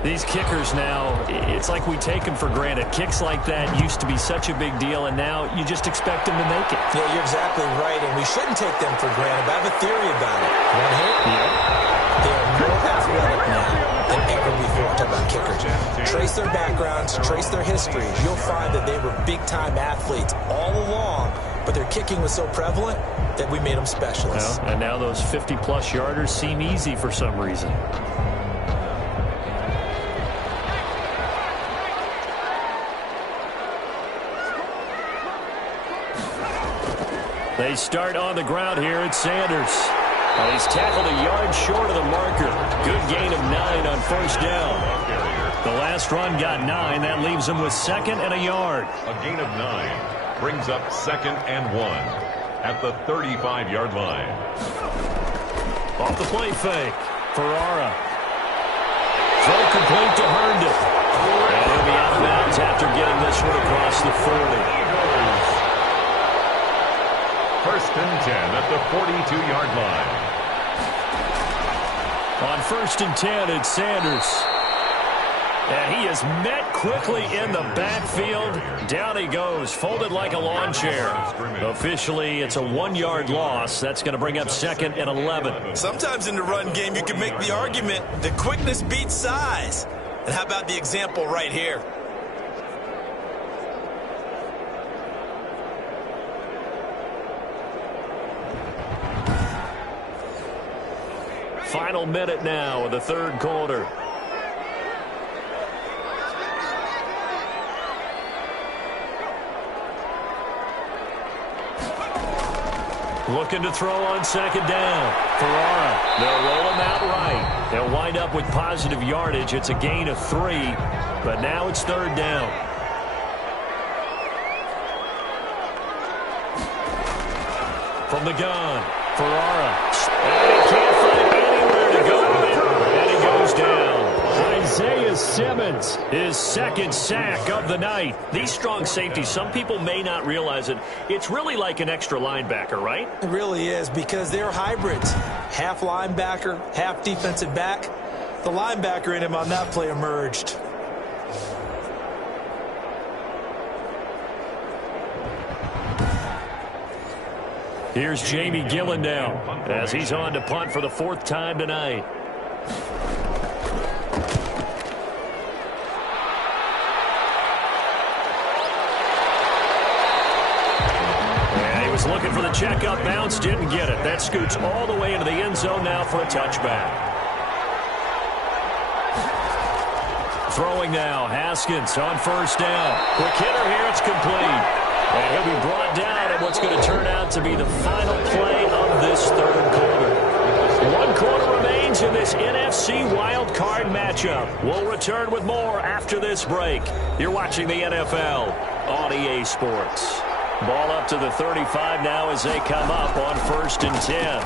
These kickers now, it's like we take them for granted. Kicks like that used to be such a big deal, and now you just expect them to make it. Yeah, you're exactly right, and we shouldn't take them for granted, but I have a theory about it. Want to hear it? Yeah. They are more athletic now than ever before. I'm talking about kickers. Trace their backgrounds, trace their history. You'll find that they were big-time athletes all along, but their kicking was so prevalent that we made them specialists. Well, and now those 50-plus yarders seem easy for some reason. They start on the ground here at Sanders. He's tackled a yard short of the marker. Good gain of 9 on 1st down. The last run got 9. That leaves him with 2nd and a yard. A gain of 9 brings up 2nd and 1 at the 35-yard line. Off the play fake. Ahora. Throw complete to Herndon. And he'll be out of bounds after getting this one across the 40. 1st and 10 at the 42-yard line. On 1st and 10, it's Sanders. And he is met quickly in the backfield. Down he goes, folded like a lawn chair. Officially, it's a 1-yard loss. That's going to bring up 2nd and 11. Sometimes in the run game, you can make the argument that quickness beats size. And how about the example right here? Final minute now of the 3rd quarter. Looking to throw on 2nd down. Ahora. They'll roll him out right. They'll wind up with positive yardage. It's a gain of 3, but now it's 3rd down. From the gun, Ahora. And he can't find anywhere to go with it, and he goes down. Isaiah Simmons. His 2nd sack of the night. These strong safeties, some people may not realize it. It's really like an extra linebacker, right? It really is, because they're hybrids. Half linebacker, half defensive back. The linebacker in him on that play emerged. Here's Jamie Gillen now as he's on to punt for the 4th time tonight. And he was looking for the checkup bounce, didn't get it. That scoots all the way into the end zone now for a touchback. Throwing now, Haskins on 1st down. Quick hitter here, it's complete. And he'll be brought down in what's going to turn out to be the final play of this 3rd quarter. 1 quarter remains in this NFC wild card matchup. We'll return with more after this break. You're watching the NFL on EA Sports. Ball up to the 35 now as they come up on 1st and 10.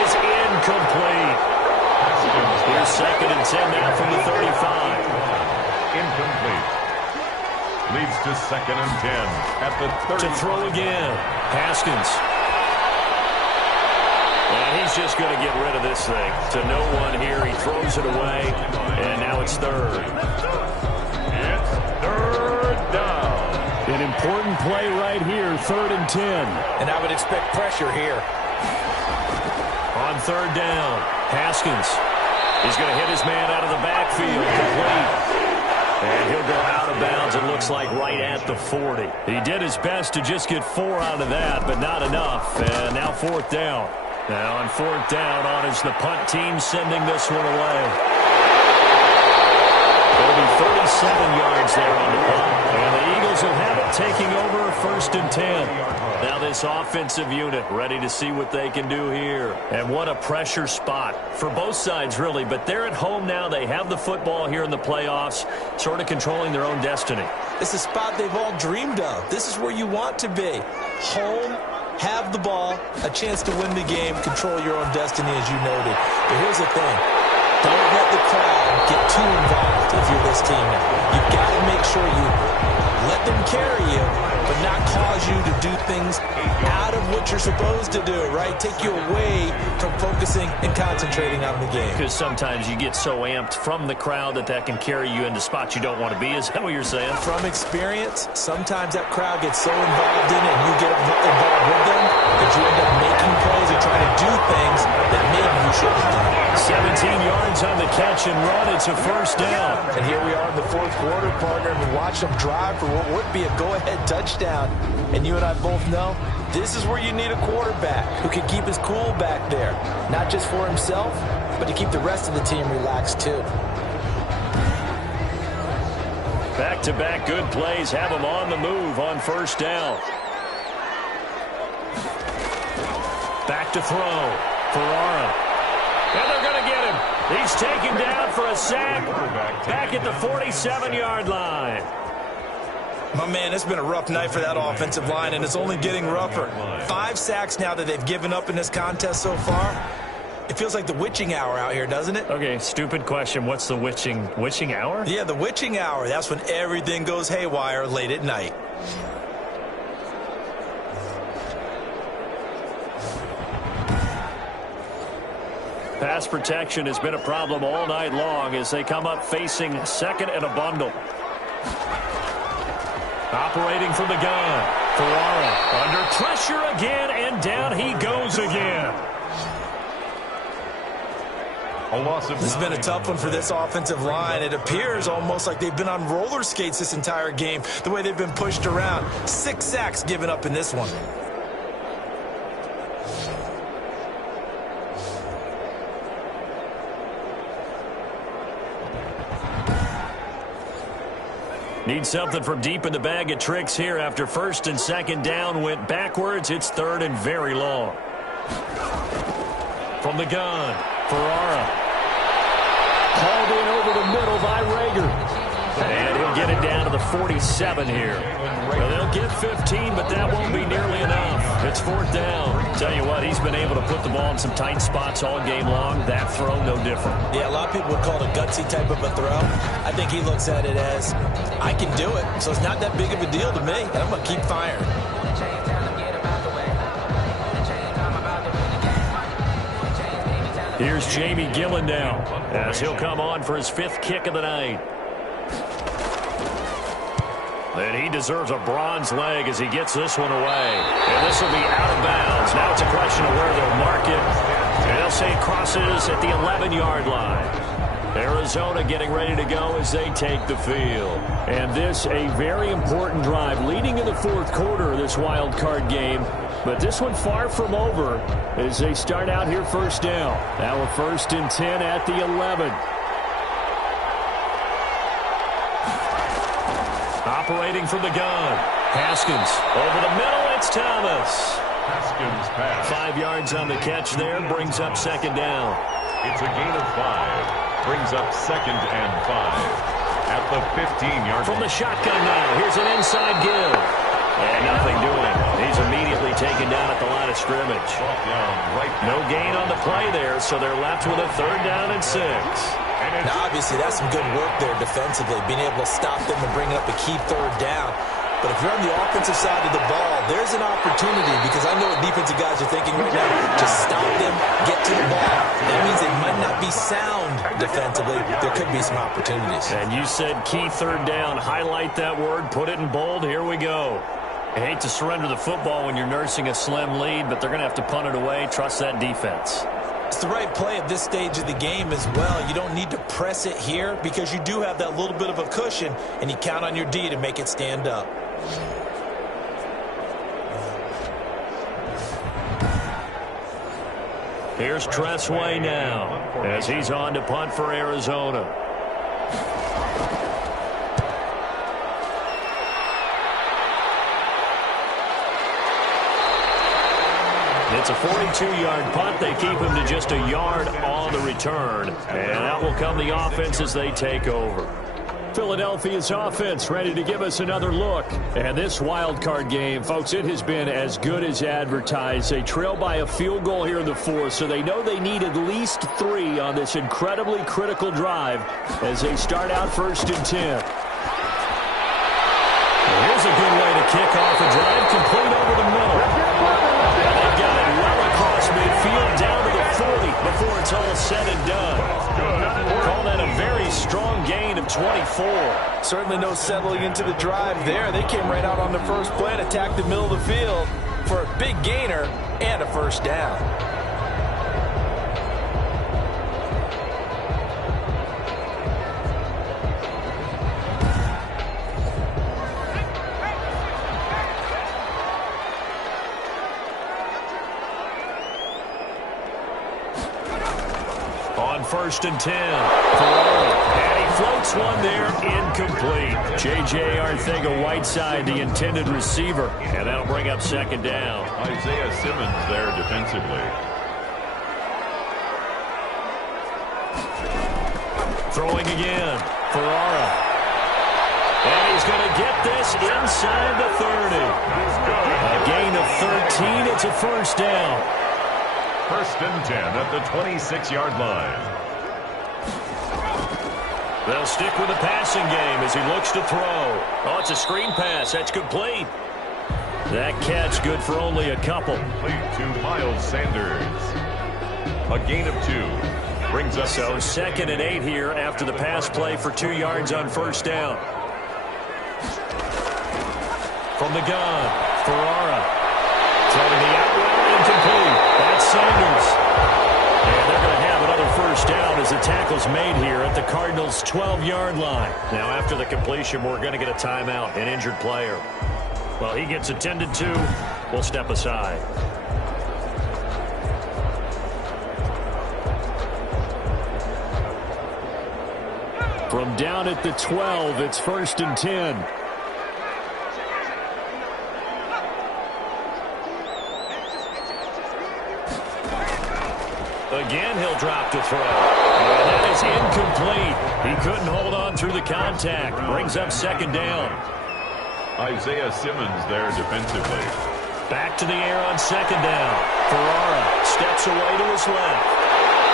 is incomplete. Here's 2nd and 10 now from the 35. Incomplete. Leads to 2nd and 10 at the 30. To throw again. Haskins. And he's just going to get rid of this thing. To no one here. He throws it away. And now it's 3rd. It's 3rd down. An important play right here, 3rd and 10. And I would expect pressure here. On 3rd down, Haskins. He's going to hit his man out of the backfield. Complete. And he'll go out of bounds, it looks like, right at the 40. He did his best to just get 4 out of that, but not enough. And now 4th down. Now on 4th down, on is the punt team sending this one away. There'll be 37 yards there on the punt. And the Eagles will have it, taking over 1st and 10. Now this offensive unit ready to see what they can do here. And what a pressure spot for both sides, really. But they're at home now. They have the football here in the playoffs, sort of controlling their own destiny. It's a spot they've all dreamed of. This is where you want to be. Home, have the ball, a chance to win the game, control your own destiny, as you noted. But here's the thing. Don't let the crowd get too involved if you're this team now. You've got to make sure you let them carry you, but not cause you to do things out of what you're supposed to do, right? Take you away from focusing and concentrating on the game. Because sometimes you get so amped from the crowd that can carry you into spots you don't want to be. Is that what you're saying? From experience, sometimes that crowd gets so involved in it and you get involved with them that you end up making plays or trying to do things that maybe you shouldn't have done. 17 yards on the catch and run. It's a 1st down. And here we are in the 4th quarter, partner, and we watch them drive for what would be a go-ahead touchdown. And you and I both know this is where you need a quarterback who can keep his cool back there. Not just for himself, but to keep the rest of the team relaxed too. Back-to-back good plays have him on the move on 1st down. Back to throw for Ahora. And they're going to get him. He's taken down for a sack back at the 47-yard line. My man, it's been a rough night for that offensive line, and it's only getting rougher. 5 sacks now that they've given up in this contest so far. It feels like the witching hour out here, doesn't it? Okay, stupid question. What's the witching hour? Yeah, the witching hour. That's when everything goes haywire late at night. Pass protection has been a problem all night long as they come up facing 2nd and a bundle. Operating from the gun. Ahora under pressure again, and down he goes again. This has been a tough one for this offensive line. It appears almost like they've been on roller skates this entire game, the way they've been pushed around. 6 sacks given up in this one. Need something from deep in the bag of tricks here after 1st and 2nd down went backwards. It's 3rd and very long. From the gun, Ahora. Called in over the middle by Rager. And he'll get it down to the 47 here. Well, they'll get 15, but that won't be nearly enough. It's 4th down. Tell you what, he's been able to put the ball in some tight spots all game long. That throw, no different. Yeah, a lot of people would call it a gutsy type of a throw. I think he looks at it as, I can do it, so it's not that big of a deal to me, and I'm going to keep firing. Here's Jamie Gillen now as he'll come on for his 5th kick of the night. And he deserves a bronze leg as he gets this one away. And this will be out of bounds. Now it's a question of where they'll mark it. And they'll say it crosses at the 11-yard line. Arizona getting ready to go as they take the field. And this a very important drive leading in the 4th quarter of this wild card game. But this one far from over as they start out here 1st down. Now a 1st and 10 at the 11. Operating from the gun. Haskins over the middle. It's Thomas. Haskins pass. 5 yards on the catch there. Brings up 2nd down. It's a gain of 5. Brings up 2nd and 5. At the 15-yard line. From the shotgun now. Here's an inside give. And nothing doing. He's immediately taken down at the line of scrimmage. No gain on the play there, so they're left with a 3rd down and 6. Now, obviously, that's some good work there defensively, being able to stop them and bring up a key 3rd down. But if you're on the offensive side of the ball, there's an opportunity, because I know what defensive guys are thinking right now. Just stop them, get to the ball. That means they might not be sound defensively. There could be some opportunities. And you said key 3rd down. Highlight that word, put it in bold. Here we go. I hate to surrender the football when you're nursing a slim lead, but they're going to have to punt it away. Trust that defense. It's the right play at this stage of the game as well. You don't need to press it here because you do have that little bit of a cushion, and you count on your D to make it stand up. Here's Tressway now as he's on to punt for Arizona. It's a 42-yard punt. They keep him to just a yard on the return. And out will come the offense as they take over. Philadelphia's offense ready to give us another look. And this wild card game, folks, it has been as good as advertised. They trail by a field goal here in the 4th, so they know they need at least 3 on this incredibly critical drive as they start out 1st and 10. Well, here's a good way to kick off a drive, complete over the middle. And they've got it well across midfield down to the 40 before it's all said and done. Call that a very strong gain of 24. Certainly no settling into the drive there. They came right out on the first play and attacked the middle of the field for a big gainer and a 1st down. On 1st and 10 for Ahora. And he floats one there, incomplete. J.J. Arcega-Whiteside, the intended receiver. And that'll bring up 2nd down. Isaiah Simmons there defensively. Throwing again for Ahora. And he's going to get this inside the 30. A gain of 13. It's a 1st down. 1st and 10 at the 26-yard line. They'll stick with the passing game as he looks to throw. Oh, it's a screen pass. That's complete. That catch good for only a couple. Complete to Miles Sanders. A gain of 2. Brings us so 2nd and 8 here after the pass play for 2 yards on 1st down. From the gun for Ahora. Throwing the out route, incomplete. That's Sanders. And they're going to have another 1st down as the tackle's made here at the Cardinals' 12-yard line. Now, after the completion, we're going to get a timeout, an injured player. Well, he gets attended to. We'll step aside. From down at the 12, it's 1st and 10. Again, he'll drop to throw. And that is incomplete. He couldn't hold on through the contact. Brings up 2nd down. Isaiah Simmons there defensively. Back to the air on 2nd down. Ahora steps away to his left.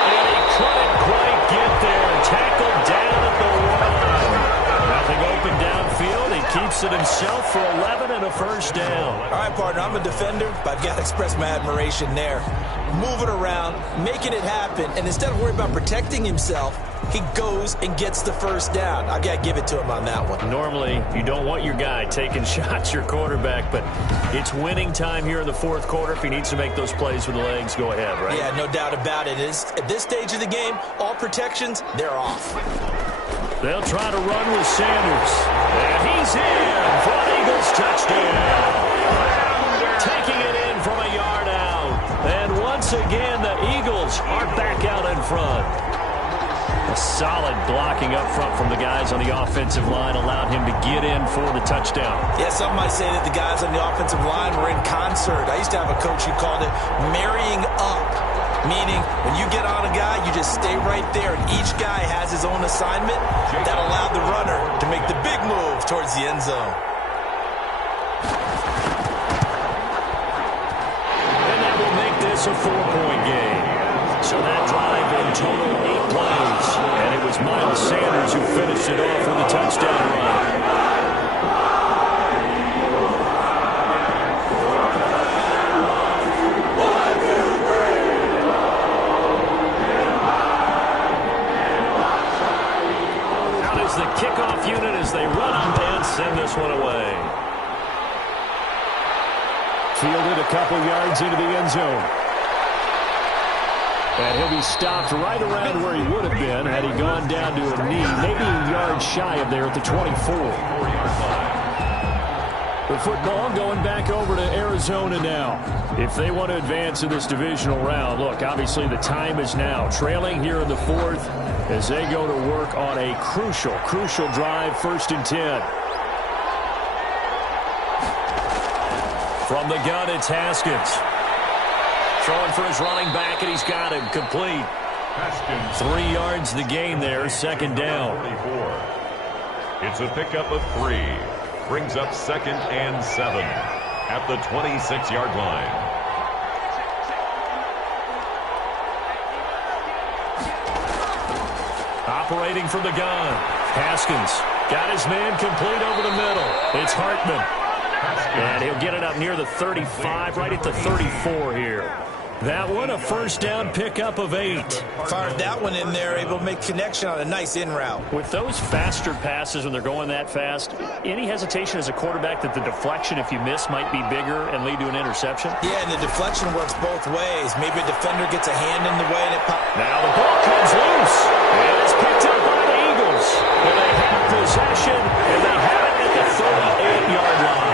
And he couldn't quite get there. Tackled down at the 1. Nothing open downfield. He keeps it himself for 11 and a 1st down. All right, partner, I'm a defender, but I've got to express my admiration there. Moving around, making it happen, and instead of worrying about protecting himself, he goes and gets the 1st down. I've got to give it to him on that one. Normally, you don't want your guy taking shots, your quarterback, but it's winning time here in the 4th quarter. If he needs to make those plays with the legs, go ahead, right? Yeah, no doubt about it. At this stage of the game, all protections, they're off. They'll try to run with Sanders. And he's in for an Eagles touchdown. Taking it in from a yard out. And once again, the Eagles are back out in front. A solid blocking up front from the guys on the offensive line allowed him to get in for the touchdown. Yeah, some might say that the guys on the offensive line were in concert. I used to have a coach who called it marrying up. Meaning, when you get on a guy, you just stay right there, and each guy has his own assignment that allowed the runner to make the big move towards the end zone. And that will make this a 4-point game. So that drive in total 8 plays. And it was Miles Sanders who finished it off with a touchdown run. The kickoff unit as they run up and send this one away. Fielded a couple yards into the end zone. And he'll be stopped right around where he would have been had he gone down to a knee, maybe a yard shy of there at the 24. The football going back over to Arizona now. If they want to advance in this divisional round, look, obviously the time is now. Trailing here in the 4th as they go to work on a crucial drive, 1st and 10. From the gun, it's Haskins. Throwing for his running back, and he's got him complete. 3 yards the gain there, 2nd down. It's a pickup of 3. Brings up 2nd and 7 at the 26-yard line. Operating from the gun. Haskins got his man complete over the middle. It's Hartman. And he'll get it up near the 35, right at the 34 here. That one, a 1st down pickup of 8. Fired that one in there, able to make connection on a nice in route. With those faster passes when they're going that fast, any hesitation as a quarterback that the deflection, if you miss, might be bigger and lead to an interception? Yeah, and the deflection works both ways. Maybe a defender gets a hand in the way and it pops. Now the ball comes loose. And it's picked up by the Eagles. And they have possession, and they have it at the 38-yard line.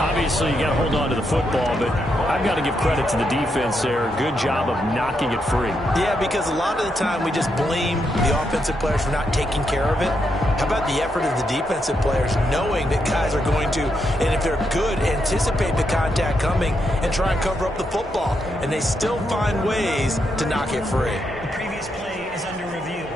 Obviously, you got to hold on to the football, but I've got to give credit to the defense there. Good job of knocking it free. Yeah, because a lot of the time we just blame the offensive players for not taking care of it. How about the effort of the defensive players knowing that guys are going to, and if they're good, anticipate the contact coming and try and cover up the football. And they still find ways to knock it free. The previous play is under review.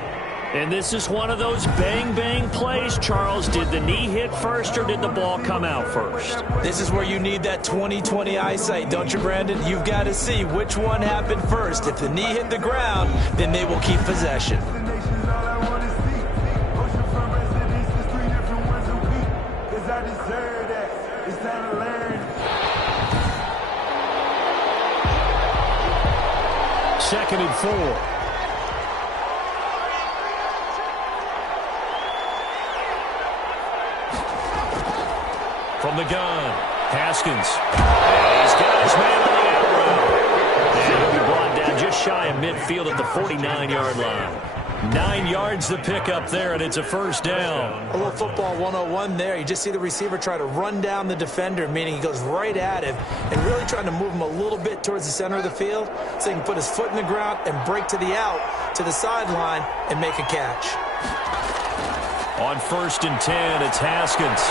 And this is one of those bang-bang plays, Charles. Did the knee hit first or did the ball come out first? This is where you need that 20/20 eyesight, don't you, Brandon? You've got to see which one happened first. If the knee hit the ground, then they will keep possession. Second and 4. From the gun, Haskins. And he's got his man on the out route. And he'll be brought down just shy of midfield at the 49-yard line. 9 yards to pick up there, and it's a 1st down. A little football 101 there. You just see the receiver try to run down the defender, meaning he goes right at him and really trying to move him a little bit towards the center of the field so he can put his foot in the ground and break to the out, to the sideline, and make a catch. On 1st and 10, it's Haskins.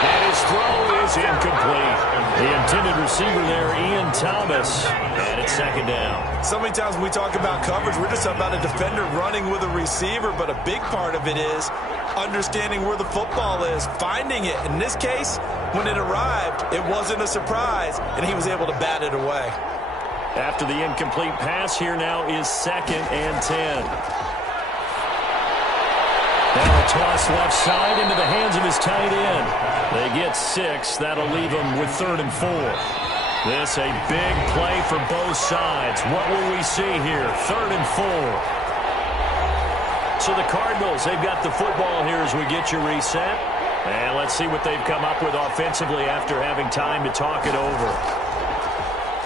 And his throw is incomplete. The intended receiver there, Ian Thomas. And it's 2nd down. So many times when we talk about coverage, we're just talking about a defender running with a receiver, but a big part of it is understanding where the football is, finding it. In this case, when it arrived, it wasn't a surprise, and he was able to bat it away. After the incomplete pass, here now is 2nd and 10. Now a toss left side into the hands of his tight end. They get 6. That'll leave them with 3rd and 4. This a big play for both sides. What will we see here? 3rd and 4. So the Cardinals, they've got the football here as we get you reset. And let's see what they've come up with offensively after having time to talk it over.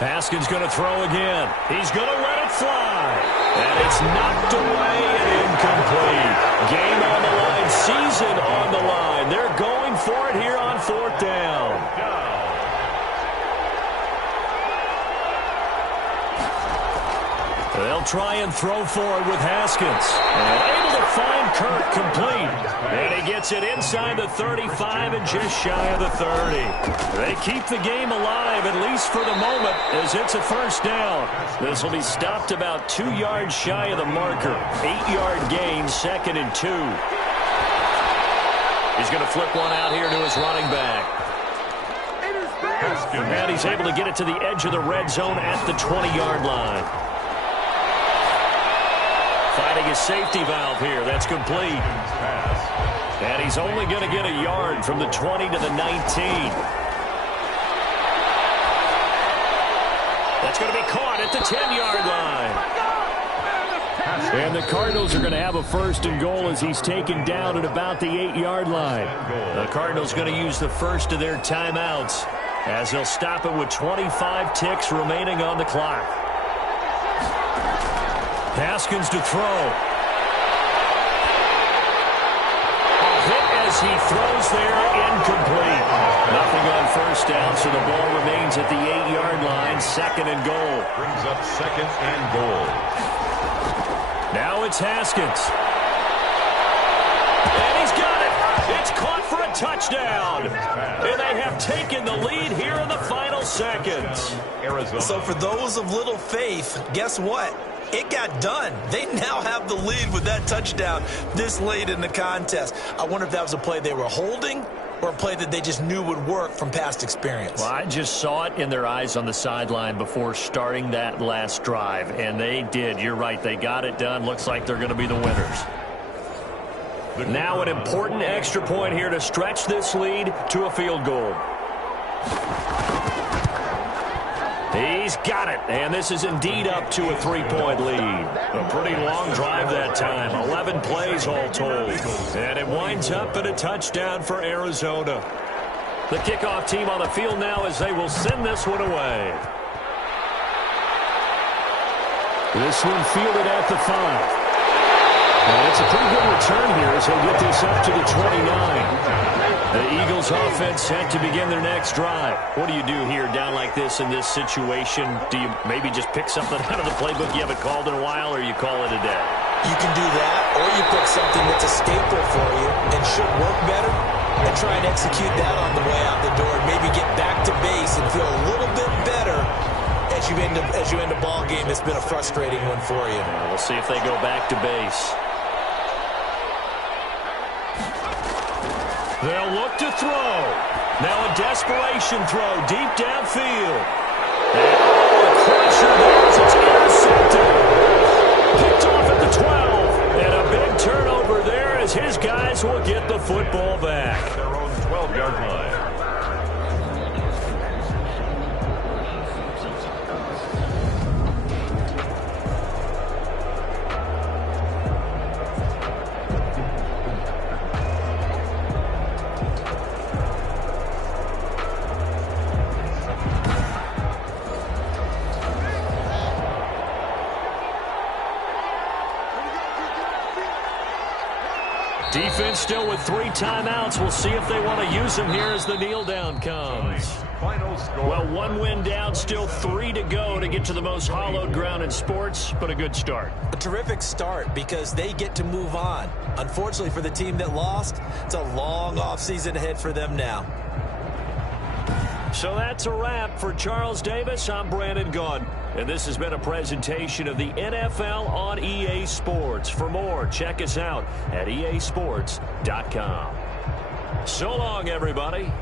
Haskins going to throw again. He's going to let it fly. And it's knocked away and incomplete. Game on the line, season on the line. They're going for it here on 4th down. They'll try and throw forward with Haskins. And able to find Kirk complete. And he gets it inside the 35 and just shy of the 30. They keep the game alive, at least for the moment, as it's a 1st down. This will be stopped about 2 yards shy of the marker. 8-yard gain, 2nd and 2. He's going to flip one out here to his running back. And he's able to get it to the edge of the red zone at the 20-yard line. Finding his safety valve here. That's complete. And he's only going to get a yard from the 20 to the 19. That's going to be caught at the 10-yard line. And the Cardinals are going to have a first and goal as he's taken down at about the 8-yard line. The Cardinals going to use the first of their timeouts as they'll stop it with 25 ticks remaining on the clock. Haskins to throw. A hit as he throws there, incomplete. Nothing on first down, so the ball remains at the 8-yard line, second and goal. Brings up second and goal. Now it's Haskins. And he's got it. It's caught for a touchdown. And they have taken the lead here in the final seconds. So for those of little faith, guess what? It got done. They now have the lead with that touchdown this late in the contest. I wonder if that was a play they were holding or a play that they just knew would work from past experience. Well, I just saw it in their eyes on the sideline before starting that last drive, and they did. You're right. They got it done. Looks like they're going to be the winners. Now an important extra point here to stretch this lead to a field goal. He's got it, and this is indeed up to a 3-point lead. A pretty long drive that time, 11 plays all told. And it winds up in a touchdown for Arizona. The kickoff team on the field now as they will send this one away. This one fielded at the 5. And it's a pretty good return here as they get this up to the 29. The Eagles offense set to begin their next drive. What do you do here down like this in this situation? Do you maybe just pick something out of the playbook you haven't called in a while, or you call it a day? You can do that, or you pick something that's a staple for you and should work better and try and execute that on the way out the door and maybe get back to base and feel a little bit better as you end a ball game that's been a frustrating one for you. Yeah, we'll see if they go back to base. They'll look to throw. Now a desperation throw deep downfield. And a crusher there as it's intercepted. Picked off at the 12. And a big turnover there as his guys will get the football back. Their own 12-yard line. Defense still with 3 timeouts. We'll see if they want to use them here as the kneel down comes. Final score. Well, 1 win down, still 3 to go to get to the most hallowed ground in sports, but a good start. A terrific start because they get to move on. Unfortunately for the team that lost, it's a long offseason ahead for them now. So that's a wrap for Charles Davis. I'm Brandon Gaudin, and this has been a presentation of the NFL on EA Sports. For more, check us out at easports.com. So long, everybody.